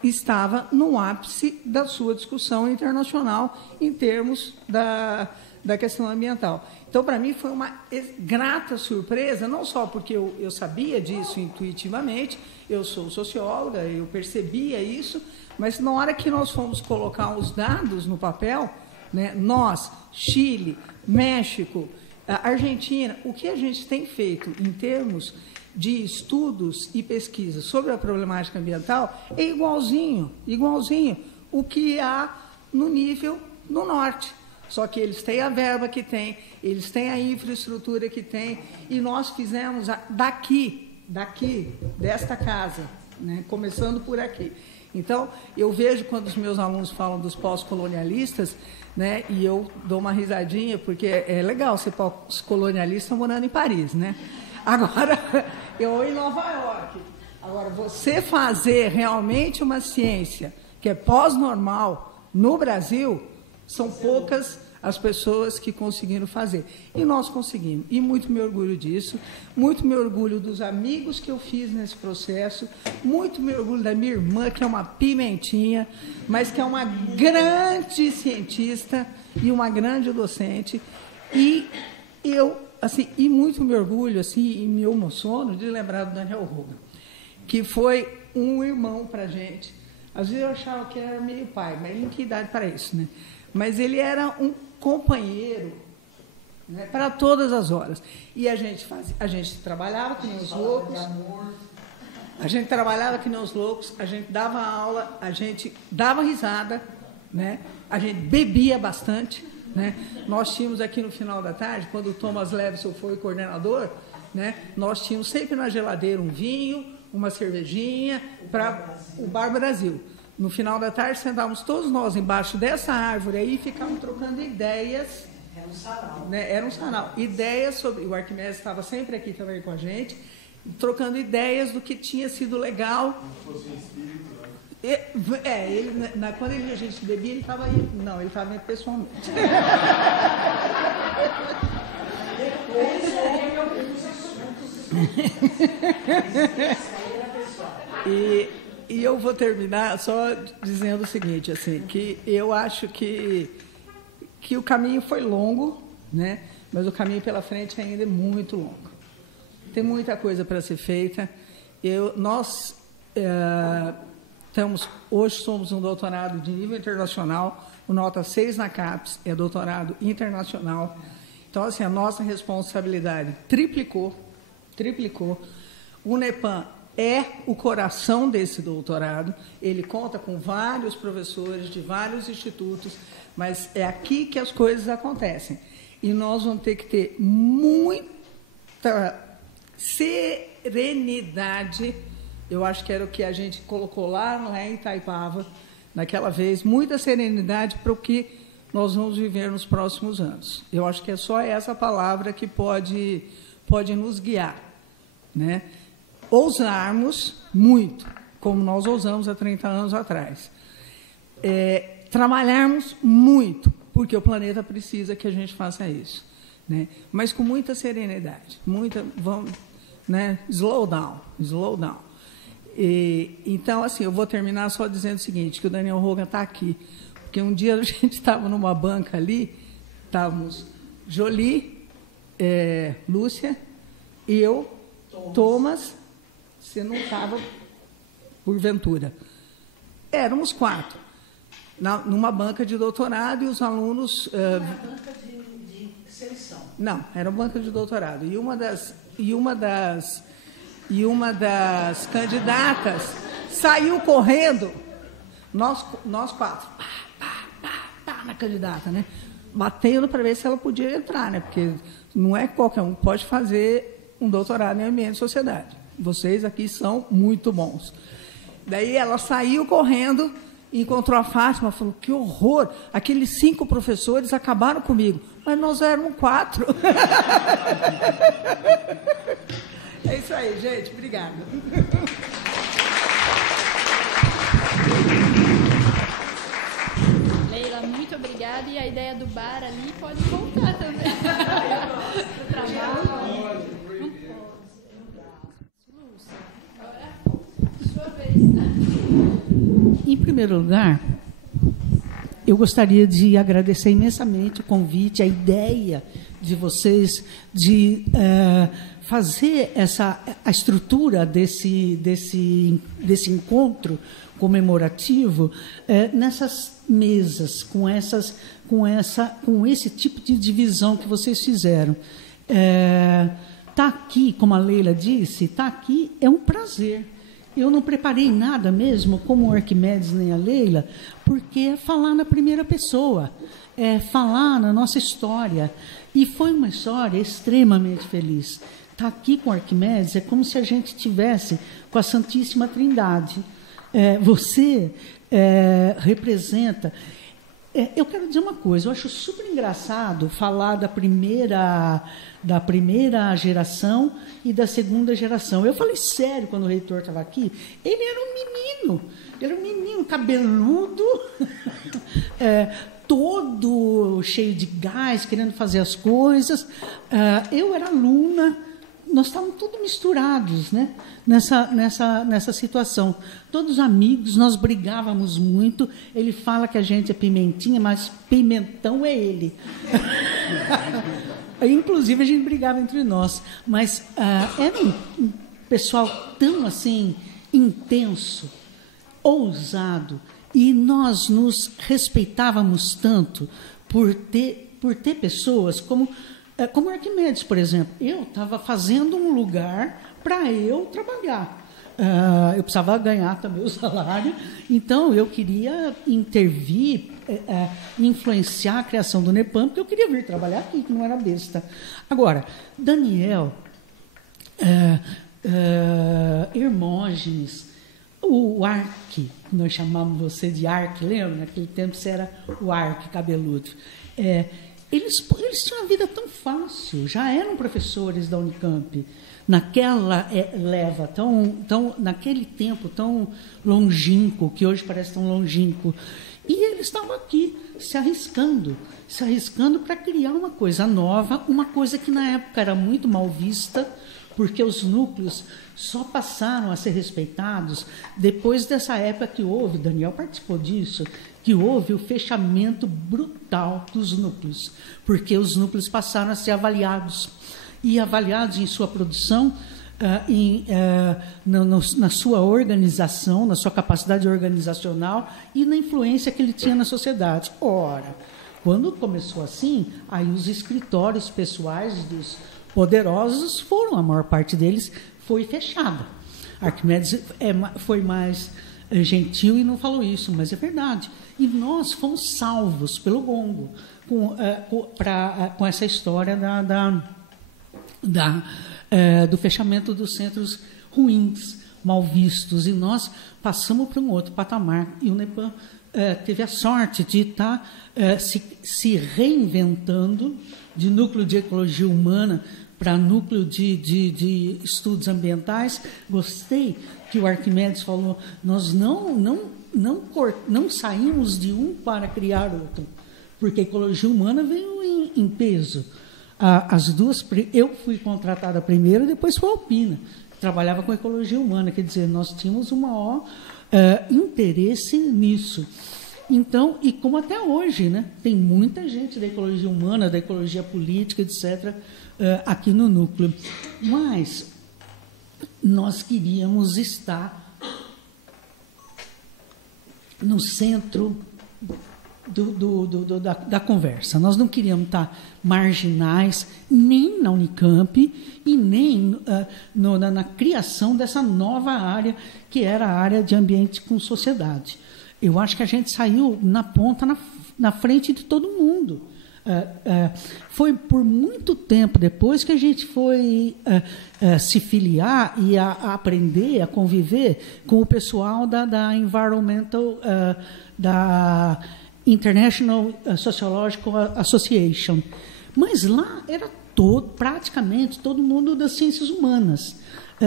estava no ápice da sua discussão internacional em termos da questão ambiental. Então, para mim, foi uma grata surpresa, não só porque eu sabia disso intuitivamente, eu sou socióloga, eu percebia isso, mas na hora que nós fomos colocar os dados no papel, né, nós, Chile, México, Argentina, o que a gente tem feito em termos de estudos e pesquisas sobre a problemática ambiental é igualzinho o que há no nível no norte. Só que eles têm a verba que têm, eles têm a infraestrutura que têm, e nós fizemos daqui, desta casa, né, começando por aqui. Então, eu vejo quando os meus alunos falam dos pós-colonialistas, né, e eu dou uma risadinha, porque é legal ser pós-colonialista morando em Paris, né? Agora, eu em Nova York. Agora, você fazer realmente uma ciência que é pós-normal no Brasil, são poucas as pessoas que conseguiram fazer. E nós conseguimos. E muito me orgulho disso, muito me orgulho dos amigos que eu fiz nesse processo, muito me orgulho da minha irmã, que é uma pimentinha, mas que é uma grande cientista e uma grande docente. E eu, assim, e muito me orgulho, assim, e me emociono de lembrar do Daniel Hogan, que foi um irmão para a gente. Às vezes eu achava que era meio pai, mas ele não tinha idade para isso, né? Mas ele era um companheiro, né, para todas as horas. E a gente trabalhava que nem os loucos. A gente trabalhava que nem os loucos, a gente dava aula, a gente dava risada, né? A gente bebia bastante, né? Nós tínhamos aqui no final da tarde, quando o Thomas Levison foi coordenador, né, nós tínhamos sempre na geladeira um vinho, uma cervejinha, para o Bar Brasil. No final da tarde, sentávamos todos nós embaixo dessa árvore aí e ficávamos trocando ideias. Era um sarau. Né? Era um sarau. Ideias sobre... O Arquimedes estava sempre aqui também com a gente, trocando ideias do que tinha sido legal. Não fosse espírito, né? Quando a gente bebia, ele estava aí. Não, ele estava pessoalmente. E eu vou terminar só dizendo o seguinte, assim, que eu acho que o caminho foi longo, né? Mas o caminho pela frente ainda é muito longo. Tem muita coisa para ser feita. Nós hoje somos um doutorado de nível internacional, o nota 6 na CAPES é doutorado internacional. Então, assim, a nossa responsabilidade triplicou. O NEPAM é o coração desse doutorado, ele conta com vários professores de vários institutos, mas é aqui que as coisas acontecem. E nós vamos ter que ter muita serenidade, eu acho que era o que a gente colocou lá em Itaipava, naquela vez, muita serenidade para o que nós vamos viver nos próximos anos. Eu acho que é só essa palavra que pode nos guiar, né? Ousarmos muito, como nós ousamos há 30 anos atrás. Trabalharmos muito, porque o planeta precisa que a gente faça isso, né? Mas com muita serenidade, vamos, né? Slow down. Então, assim, eu vou terminar só dizendo o seguinte, que o Daniel Hogan está aqui, porque um dia a gente estava numa banca ali, estávamos Jolie, Lúcia, eu, Thomas. Você não estava, porventura. Éramos 4, numa banca de doutorado, e os alunos... Era banca de seleção? Não, era uma banca de doutorado. E uma das candidatas saiu correndo, nós 4, na candidata, né? Batendo para ver se ela podia entrar, né? Porque não é qualquer um que pode fazer um doutorado em ambiente e sociedade. Vocês aqui são muito bons. Daí ela saiu correndo, encontrou a Fátima, falou: que horror, aqueles 5 professores acabaram comigo, mas nós éramos 4. É isso aí, gente, obrigada. Leila, muito obrigada, e a ideia do bar ali pode voltar também. Em primeiro lugar, eu gostaria de agradecer imensamente o convite, a ideia de vocês de fazer a estrutura desse encontro comemorativo nessas mesas, com esse tipo de divisão que vocês fizeram. Tá aqui, como a Leila disse, tá aqui é um prazer. Eu não preparei nada mesmo, como o Arquimedes nem a Leila, porque é falar na primeira pessoa, é falar na nossa história. E foi uma história extremamente feliz. Estar aqui com o Arquimedes é como se a gente estivesse com a Santíssima Trindade. Você representa... eu quero dizer uma coisa, eu acho super engraçado falar da primeira geração e da segunda geração. Eu falei sério quando o reitor estava aqui, ele era um menino cabeludo, todo cheio de gás, querendo fazer as coisas. Eu era aluna, nós estávamos todos misturados, né? nessa situação. Todos amigos, nós brigávamos muito. Ele fala que a gente é pimentinha, mas pimentão é ele. Inclusive, a gente brigava entre nós. Mas era um pessoal tão assim intenso, ousado, e nós nos respeitávamos tanto por ter pessoas como Arquimedes, por exemplo. Eu estava fazendo um lugar para eu trabalhar. Eu precisava ganhar também o salário, então eu queria intervir, influenciar a criação do NEPAM, porque eu queria vir trabalhar aqui, que não era besta. Agora, Daniel, Hermógenes, o Arque, nós chamávamos você de Arque, lembra? Naquele tempo você era o Arque cabeludo. Eles tinham uma vida tão fácil, já eram professores da Unicamp, naquela leva, naquele tempo tão longínquo, que hoje parece tão longínquo. E eles estavam aqui, se arriscando para criar uma coisa nova, uma coisa que na época era muito mal vista, porque os núcleos só passaram a ser respeitados depois dessa época que houve, Daniel participou disso, que houve o fechamento brutal dos núcleos, porque os núcleos passaram a ser avaliados, e avaliados em sua produção, na sua organização, na sua capacidade organizacional e na influência que ele tinha na sociedade. Ora, quando começou assim, aí os escritórios pessoais dos poderosos a maior parte deles foi fechada. Arquimedes foi mais gentil e não falou isso, mas é verdade. E nós fomos salvos pelo gongo com essa história do fechamento dos centros ruins, mal vistos, e nós passamos para um outro patamar. E o NEPAM teve a sorte de estar se reinventando de núcleo de ecologia humana para núcleo de estudos ambientais. Gostei que o Arquimedes falou, nós não saímos de um para criar outro, porque a ecologia humana veio em peso. As duas, eu fui contratada primeiro, depois foi a Alpina, que trabalhava com ecologia humana, quer dizer, nós tínhamos um maior interesse nisso. Então, e como até hoje, né, tem muita gente da ecologia humana, da ecologia política, etc., aqui no núcleo. Mas nós queríamos estar no centro da conversa. Nós não queríamos estar marginais, nem na Unicamp e nem na criação dessa nova área, que era a área de ambiente com sociedade. Eu acho que a gente saiu na ponta, na frente de todo mundo. Foi por muito tempo depois que a gente foi se filiar e a aprender, a conviver com o pessoal da Environmental, da International Sociological Association. Mas lá era praticamente todo mundo das ciências humanas.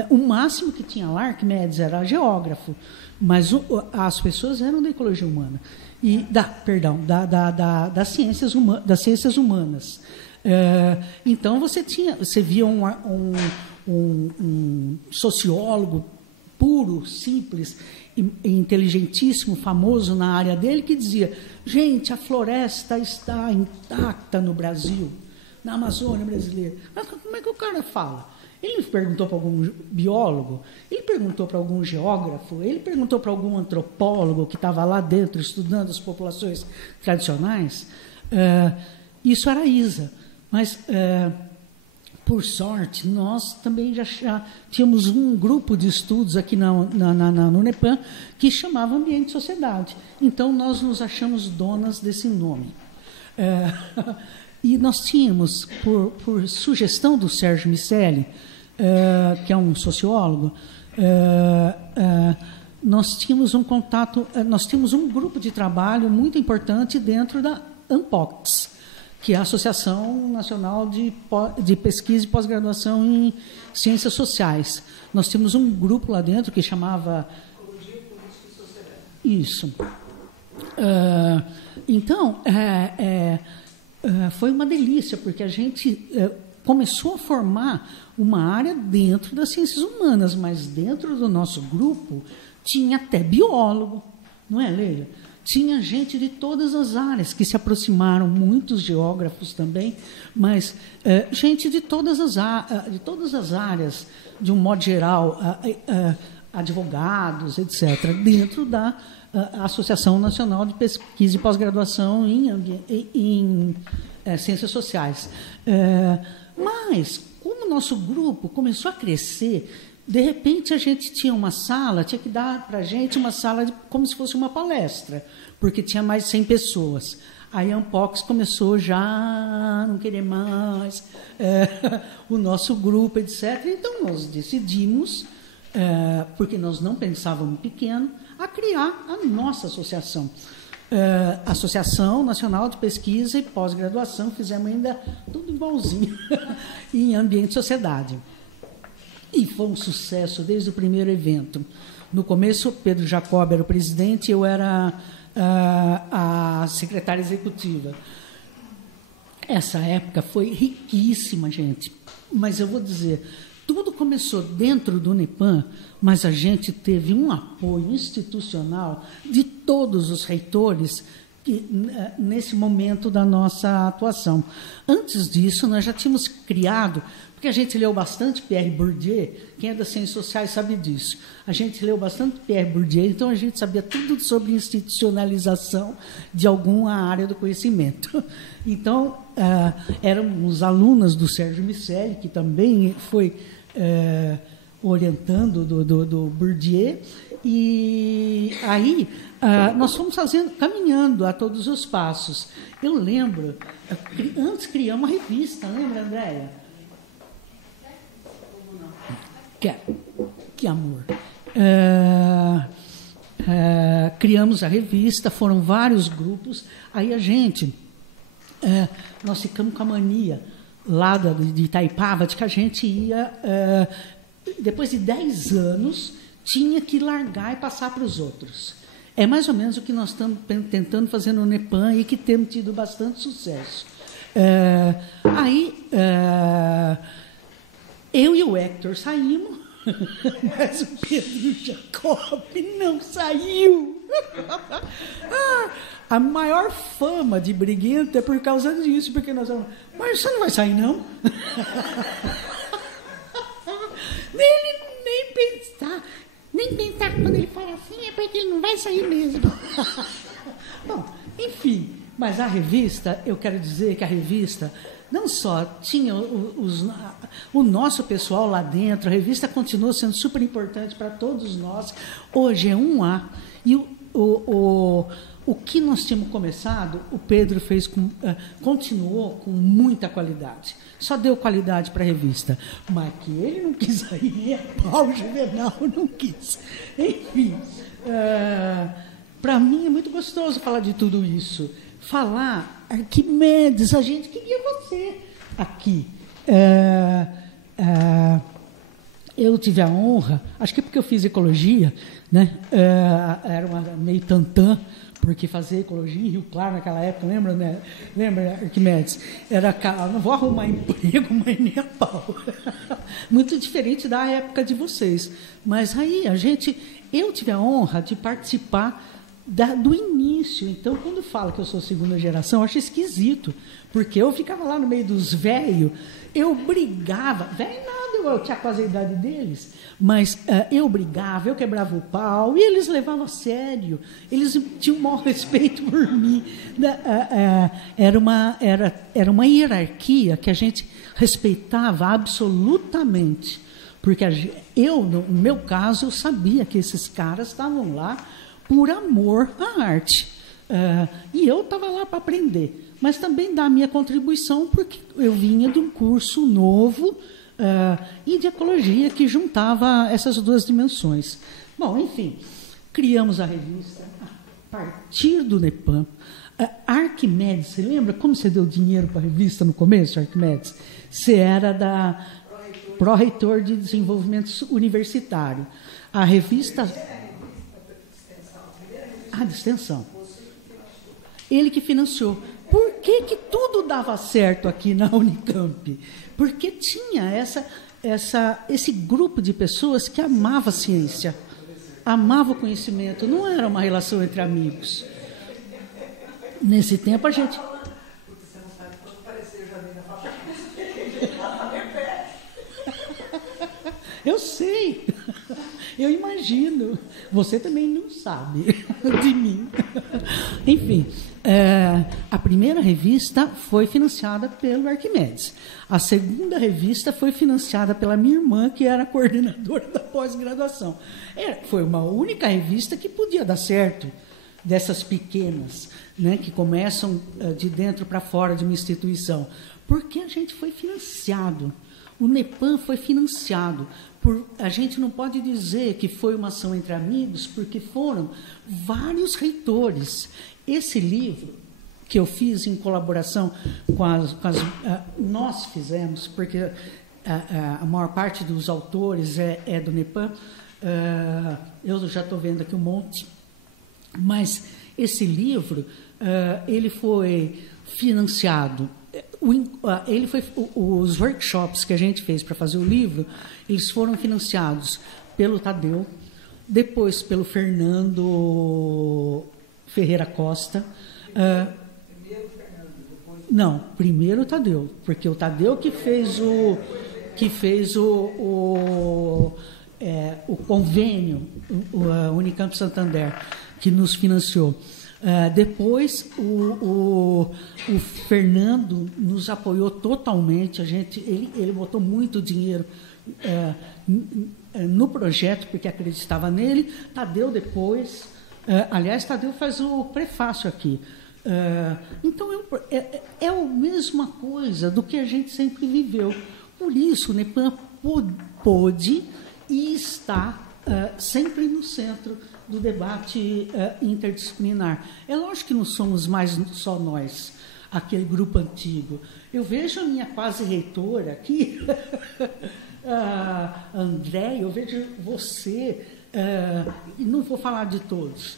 O máximo que tinha lá, Arquimedes, era geógrafo, mas as pessoas eram da ecologia humana. Das ciências humanas. Então você via um sociólogo puro, simples, inteligentíssimo, famoso na área dele, que dizia: gente, a floresta está intacta no Brasil, na Amazônia brasileira. Mas como é que o cara fala? Ele perguntou para algum biólogo, ele perguntou para algum geógrafo, ele perguntou para algum antropólogo que estava lá dentro estudando as populações tradicionais. Isso era ISA. Mas, por sorte, nós também já tínhamos um grupo de estudos aqui no UNEPAM que chamava Ambiente e Sociedade. Então, nós nos achamos donas desse nome. E nós tínhamos, por sugestão do Sérgio Miceli, que é um sociólogo, nós tínhamos um contato, nós tínhamos um grupo de trabalho muito importante dentro da ANPOX, que é a Associação Nacional de Pesquisa e Pós-Graduação em Ciências Sociais. Nós tínhamos um grupo lá dentro que chamava... Ecologia, Política e Sociedade. Isso. Então, foi uma delícia, porque a gente começou a formar uma área dentro das ciências humanas, mas dentro do nosso grupo tinha até biólogo, não é, Leila? Tinha gente de todas as áreas que se aproximaram, muitos geógrafos também, mas gente de todas as áreas, de um modo geral, advogados, etc., dentro da Associação Nacional de Pesquisa e Pós-Graduação em Ciências Sociais. Mas, como o nosso grupo começou a crescer, de repente a gente tinha uma sala, tinha que dar para a gente uma sala como se fosse uma palestra, porque tinha mais de 100 pessoas. Aí a Ampox começou já a não querer mais o nosso grupo, etc. Então nós decidimos, porque nós não pensávamos pequeno, a criar a nossa associação. Associação Nacional de Pesquisa e Pós-Graduação, fizemos ainda tudo igualzinho, em Ambiente e Sociedade. E foi um sucesso desde o primeiro evento. No começo, Pedro Jacob era o presidente, eu era a secretária executiva. Essa época foi riquíssima, gente. Mas eu vou dizer, tudo começou dentro do UNEPAM, mas a gente teve um apoio institucional de todos os reitores nesse momento da nossa atuação. Antes disso, nós já tínhamos criado, porque a gente leu bastante Pierre Bourdieu, quem é das ciências sociais sabe disso. A gente leu bastante Pierre Bourdieu, então a gente sabia tudo sobre institucionalização de alguma área do conhecimento. Então, éramos alunas do Sérgio Miceli, que também foi orientando do Bourdieu, e aí nós fomos caminhando a todos os passos. Eu lembro, antes criamos uma revista, lembra, Andréia? Que amor. Criamos a revista, foram vários grupos. Aí a gente, nós ficamos com a mania lá de Itaipava, de que a gente ia, depois de 10 anos, tinha que largar e passar para os outros. É mais ou menos o que nós estamos tentando fazer no UNEPAM e que temos tido bastante sucesso. Eu e o Hector saímos, mas o Pedro Jacob não saiu. A maior fama de briguento é por causa disso, porque nós vamos... Mas você não vai sair, não? Nem pensar quando ele fala assim, é porque ele não vai sair mesmo. Bom, enfim, mas a revista, eu quero dizer que a revista não só tinha o nosso pessoal lá dentro, a revista continua sendo super importante para todos nós. Hoje é 1A. E o que nós tínhamos começado, o Pedro fez continuou com muita qualidade. Só deu qualidade para a revista. Mas que ele não quis aí, nem a pau, Juvenal não quis. Enfim, para mim é muito gostoso falar de tudo isso. Falar, Arquimedes, a gente queria você aqui. Eu tive a honra, acho que é porque eu fiz ecologia, né? Era meio tantã, porque fazer ecologia em Rio Claro naquela época, lembra, né? Lembra, Arquimedes? Era, não vou arrumar emprego, mas nem a pau. Muito diferente da época de vocês. Mas aí eu tive a honra de participar do início. Então, quando falo que eu sou segunda geração, eu acho esquisito, porque eu ficava lá no meio dos velhos, eu brigava, velho nada, eu tinha quase a idade deles, mas eu brigava, eu quebrava o pau, e eles levavam a sério, eles tinham um maior respeito por mim. Era uma hierarquia que a gente respeitava absolutamente, porque no meu caso, eu sabia que esses caras estavam lá por amor à arte. E eu estava lá para aprender, mas também dar a minha contribuição, porque eu vinha de um curso novo e de ecologia que juntava essas duas dimensões. Bom, enfim, criamos a revista a partir do NEPAM. Arquimedes, você lembra como você deu dinheiro para a revista no começo, Arquimedes? Você era da pró-reitor de desenvolvimento universitário. A revista... de extensão. Ele que financiou. Por que tudo dava certo aqui na Unicamp? Porque tinha esse grupo de pessoas que amava a ciência, amava o conhecimento, não era uma relação entre amigos. Nesse tempo a gente... Eu sei, eu imagino. Você também não sabe de mim. Enfim, a primeira revista foi financiada pelo Arquimedes. A segunda revista foi financiada pela minha irmã, que era coordenadora da pós-graduação. Foi uma única revista que podia dar certo, dessas pequenas, né, que começam de dentro para fora de uma instituição. Porque a gente foi financiado. O NEPAM foi financiado. A gente não pode dizer que foi uma ação entre amigos, porque foram vários reitores. Esse livro, que eu fiz em colaboração com nós fizemos, porque a maior parte dos autores é do NEPAM, eu já estou vendo aqui um monte, mas esse livro ele foi financiado. Os workshops que a gente fez para fazer o livro, eles foram financiados pelo Tadeu, depois pelo Fernando Ferreira Costa. Primeiro o Tadeu, porque o Tadeu que fez o convênio, o Unicamp Santander, que nos financiou. Depois o Fernando nos apoiou totalmente. Ele botou muito dinheiro no projeto, porque acreditava nele. Tadeu depois, aliás, Tadeu faz o prefácio aqui. Então é a mesma coisa do que a gente sempre viveu. Por isso o NEPAM pôde e está sempre no centro do debate interdisciplinar. É lógico que não somos mais só nós, aquele grupo antigo. Eu vejo a minha quase reitora aqui, André, eu vejo você, e não vou falar de todos.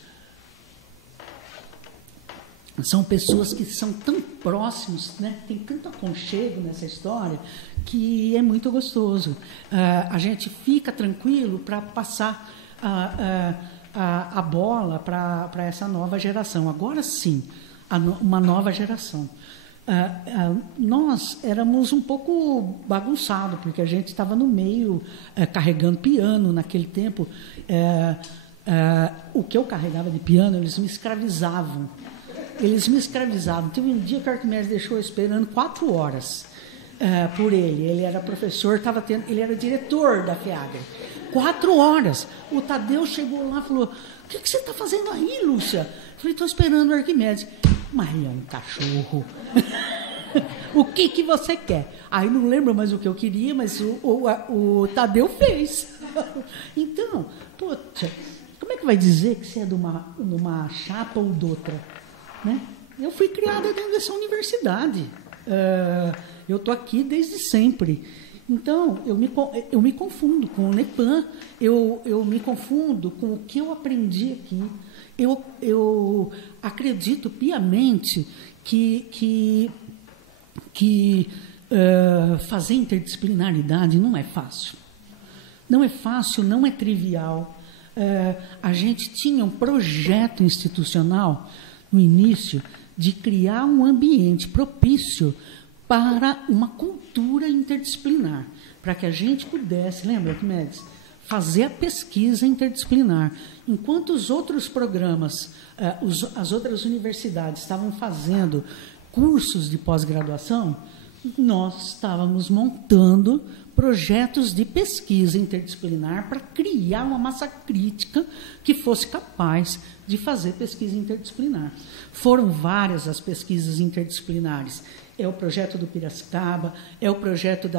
São pessoas que são tão próximos, né? Tem tanto aconchego nessa história, que é muito gostoso. A gente fica tranquilo para passar a bola para essa nova geração. Agora sim, uma nova geração. Nós éramos um pouco bagunçados, porque a gente estava no meio, carregando piano naquele tempo. o que eu carregava de piano, eles me escravizavam. Teve um dia que o Arquimedes deixou eu esperando 4 horas por ele. Ele era professor, ele era diretor da FEAGRE. 4 horas. O Tadeu chegou lá e falou: o que você está fazendo aí, Lúcia? Eu falei: estou esperando o Arquimedes. Mas é um cachorro. O que você quer? Aí não lembro mais o que eu queria, mas o Tadeu fez. Então, poxa, como é que vai dizer que você é de uma chapa ou de outra? Né? Eu fui criada dentro dessa universidade. Eu estou aqui desde sempre. Então, eu me confundo com o NEPAM, eu me confundo com o que eu aprendi aqui. Eu acredito piamente que fazer interdisciplinaridade não é fácil. Não é fácil, não é trivial. A gente tinha um projeto institucional no início de criar um ambiente propício para uma cultura interdisciplinar, para que a gente pudesse, lembra, Arquimedes, fazer a pesquisa interdisciplinar. Enquanto os outros programas, as outras universidades estavam fazendo cursos de pós-graduação, nós estávamos montando projetos de pesquisa interdisciplinar para criar uma massa crítica que fosse capaz de fazer pesquisa interdisciplinar. Foram várias as pesquisas interdisciplinares. É o projeto do Piracicaba, é o projeto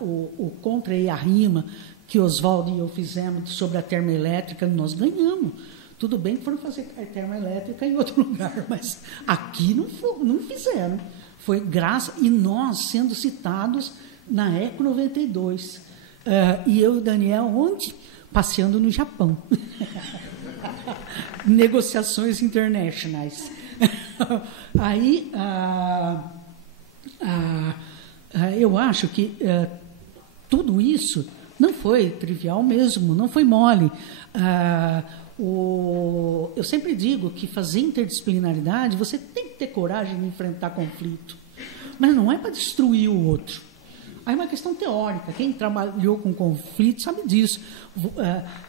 o Contra e a Rima, que Oswaldo e eu fizemos sobre a termoelétrica, nós ganhamos. Tudo bem que foram fazer a termoelétrica em outro lugar, mas aqui não fizeram. Foi graça, e nós sendo citados na ECO 92. E eu e o Daniel, onde? Passeando no Japão. Negociações internacionais. Aí, eu acho que tudo isso não foi trivial mesmo, não foi mole. Eu sempre digo que fazer interdisciplinaridade, você tem que ter coragem de enfrentar conflito, mas não é para destruir o outro. Aí é uma questão teórica. Quem trabalhou com conflito sabe disso.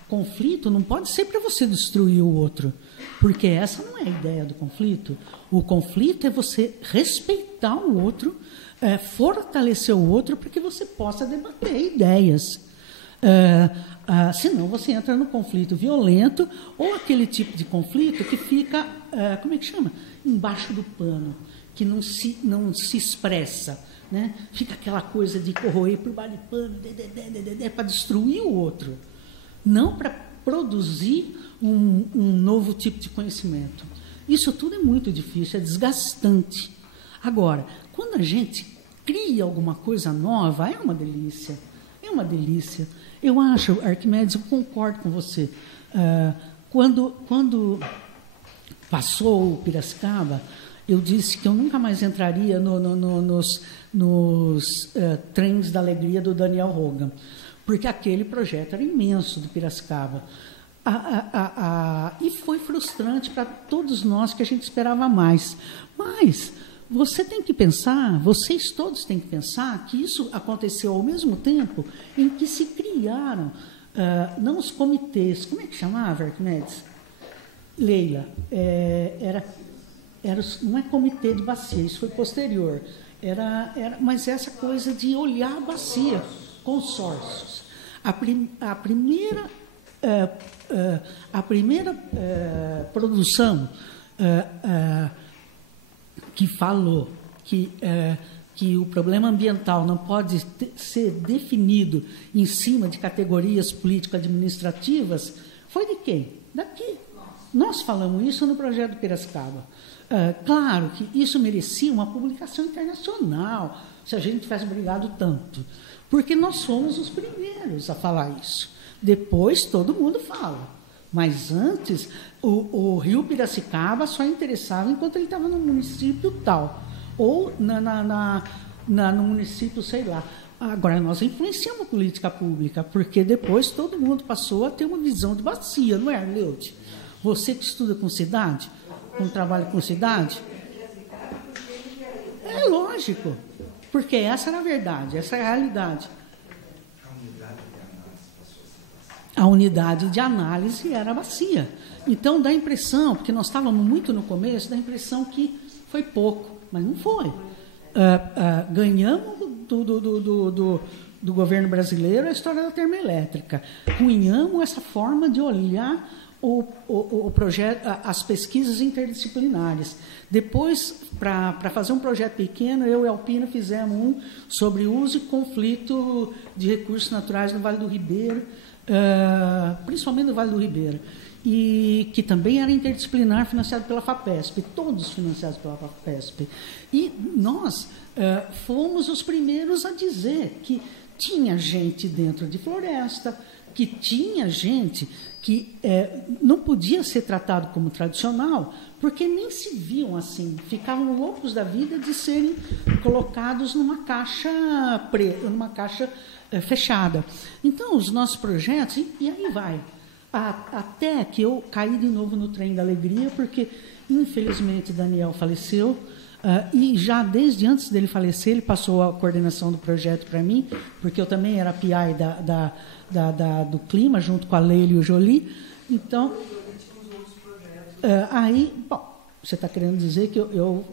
Conflito não pode ser para você destruir o outro, porque essa não é a ideia do conflito. O conflito é você respeitar o outro, fortalecer o outro para que você possa debater ideias. Senão você entra no conflito violento ou aquele tipo de conflito que fica, como é que chama? Embaixo do pano, que não se expressa, né? Fica aquela coisa de corroer por baixo de pano, para destruir o outro, não para produzir um novo tipo de conhecimento. Isso tudo é muito difícil, é desgastante. Agora, quando a gente cria alguma coisa nova, é uma delícia. É uma delícia. Eu acho, Arquimedes, eu concordo com você. Quando passou o Piracicaba, eu disse que eu nunca mais entraria nos trens da alegria do Daniel Hogan, porque aquele projeto era imenso do Piracicaba. E foi frustrante para todos nós, que a gente esperava mais. Mas você tem que pensar, vocês todos têm que pensar que isso aconteceu ao mesmo tempo em que se criaram, não os comitês, como é que chamava, Arquimedes? Leila, não é comitê de bacia, isso foi posterior, mas essa coisa de olhar a bacia, consórcios. A primeira produção que falou que o problema ambiental não pode ser definido em cima de categorias político-administrativas, foi de quem? Daqui. Nós falamos isso no projeto do Piracicaba. Claro que isso merecia uma publicação internacional, se a gente tivesse brigado tanto, porque nós fomos os primeiros a falar isso. Depois todo mundo fala. Mas antes, o Rio Piracicaba só interessava enquanto ele estava no município tal, ou no município, sei lá. Agora, nós influenciamos a política pública, porque depois todo mundo passou a ter uma visão de bacia, não é, Arleude? Você que estuda com cidade, com trabalho com cidade, é lógico, porque essa era a verdade, essa é a realidade. a unidade de análise era a bacia. Então, dá a impressão, porque nós estávamos muito no começo, dá a impressão que foi pouco, mas não foi. Ganhamos do governo brasileiro a história da termoelétrica, cunhamos essa forma de olhar o projeto, as pesquisas interdisciplinares. Depois, para fazer um projeto pequeno, eu e a Alpina fizemos um sobre uso e conflito de recursos naturais no Vale do Ribeira, principalmente no Vale do Ribeira, e que também era interdisciplinar, financiado pela FAPESP, todos financiados pela FAPESP. E nós fomos os primeiros a dizer que tinha gente dentro de floresta, que tinha gente que não podia ser tratado como tradicional, porque nem se viam assim, ficavam loucos da vida de serem colocados numa caixa fechada. Então, os nossos projetos, e aí vai, até que eu caí de novo no trem da alegria, porque, infelizmente, Daniel faleceu, e já desde antes dele falecer, ele passou a coordenação do projeto para mim, porque eu também era PI do clima, junto com a Leila e o Jolie. Então, aí, bom, você está querendo dizer que eu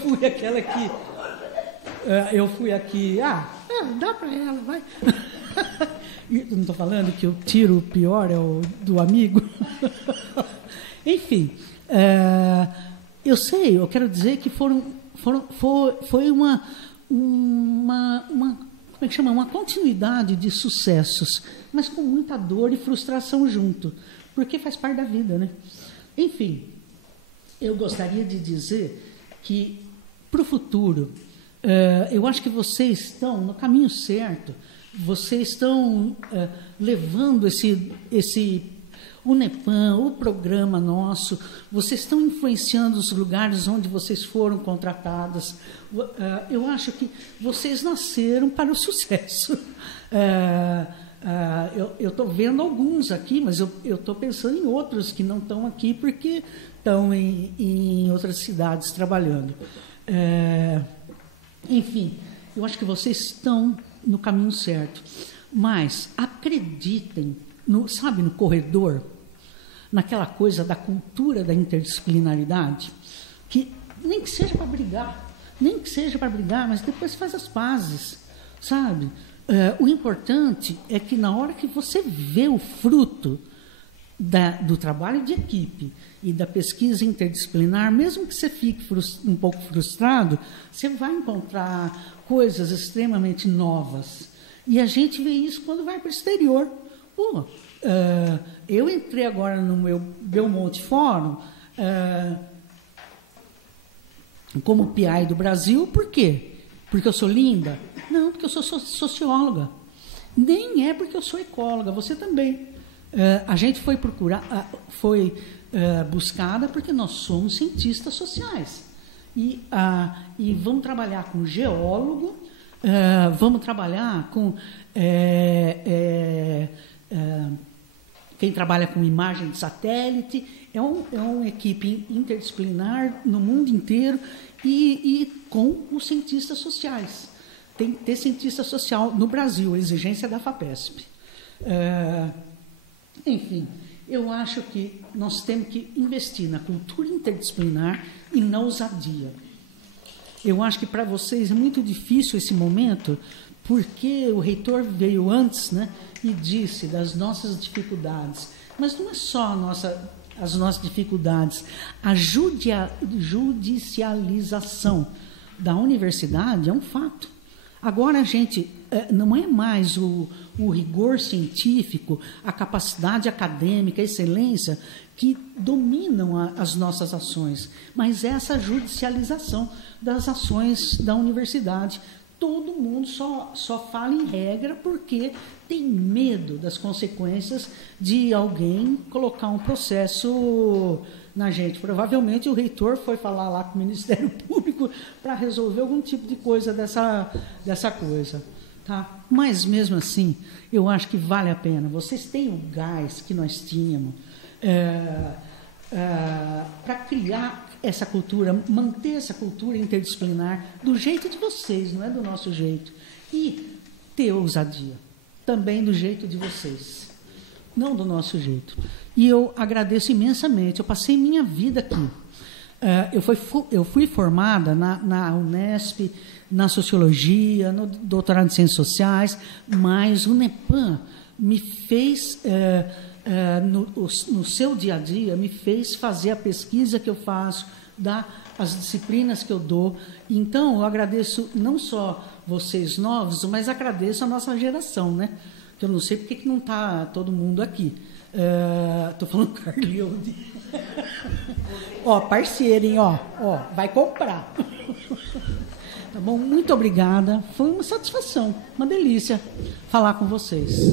fui aquela que... eu fui aqui... dá para ela, vai... Não estou falando que o tiro pior é o do amigo. Enfim, eu sei, eu quero dizer que foi uma como é que chama? Uma continuidade de sucessos, mas com muita dor e frustração junto, porque faz parte da vida, né? Enfim, eu gostaria de dizer que, para o futuro, eu acho que vocês estão no caminho certo, vocês estão levando o NEPAM, o programa nosso, vocês estão influenciando os lugares onde vocês foram contratadas. Eu acho que vocês nasceram para o sucesso. Eu estou vendo alguns aqui, mas eu estou pensando em outros que não estão aqui porque estão em outras cidades trabalhando. Enfim, eu acho que vocês estão no caminho certo. Mas acreditem, sabe, no corredor, naquela coisa da cultura da interdisciplinaridade, que nem que seja para brigar, mas depois faz as pazes, sabe? O importante é que na hora que você vê o fruto do trabalho de equipe e da pesquisa interdisciplinar, mesmo que você fique um pouco frustrado, você vai encontrar coisas extremamente novas. E a gente vê isso quando vai para o exterior. Eu entrei agora no meu Belmonte Fórum como PI do Brasil. Por quê? Porque eu sou linda? Não, porque eu sou socióloga. Nem é porque eu sou ecóloga, você também. A gente foi buscada porque nós somos cientistas sociais. E vamos trabalhar com geólogo, vamos trabalhar com quem trabalha com imagem de satélite. É uma equipe interdisciplinar no mundo inteiro e com os cientistas sociais. Tem que ter cientista social no Brasil, a exigência da FAPESP. Enfim, eu acho que nós temos que investir na cultura interdisciplinar e na ousadia. Eu acho que para vocês é muito difícil esse momento, porque o reitor veio antes, né, e disse das nossas dificuldades. Mas não é só as nossas dificuldades. A judicialização da universidade é um fato. Agora, gente, não é mais o rigor científico, a capacidade acadêmica, a excelência que dominam as nossas ações, mas essa judicialização das ações da universidade. Todo mundo só fala em regra porque tem medo das consequências de alguém colocar um processo na gente. Provavelmente o reitor foi falar lá com o Ministério Público para resolver algum tipo de coisa dessa coisa. Tá? Mas, mesmo assim, eu acho que vale a pena. Vocês têm o gás que nós tínhamos para criar essa cultura, manter essa cultura interdisciplinar do jeito de vocês, não é do nosso jeito. E ter ousadia. também do jeito de vocês, não do nosso jeito. E eu agradeço imensamente. Eu passei minha vida aqui. Eu fui formada na Unesp, na Sociologia, no doutorado em Ciências Sociais, mas o NEPAM me fez, no seu dia a dia, me fez fazer a pesquisa que eu faço, dar as disciplinas que eu dou. Então, eu agradeço não só vocês novos, mas agradeço a nossa geração, né? Que eu não sei porque que não está todo mundo aqui. Estou falando Carlilde. Ó, parceiro, hein? Ó, vai comprar. Tá bom? Muito obrigada. Foi uma satisfação, uma delícia falar com vocês.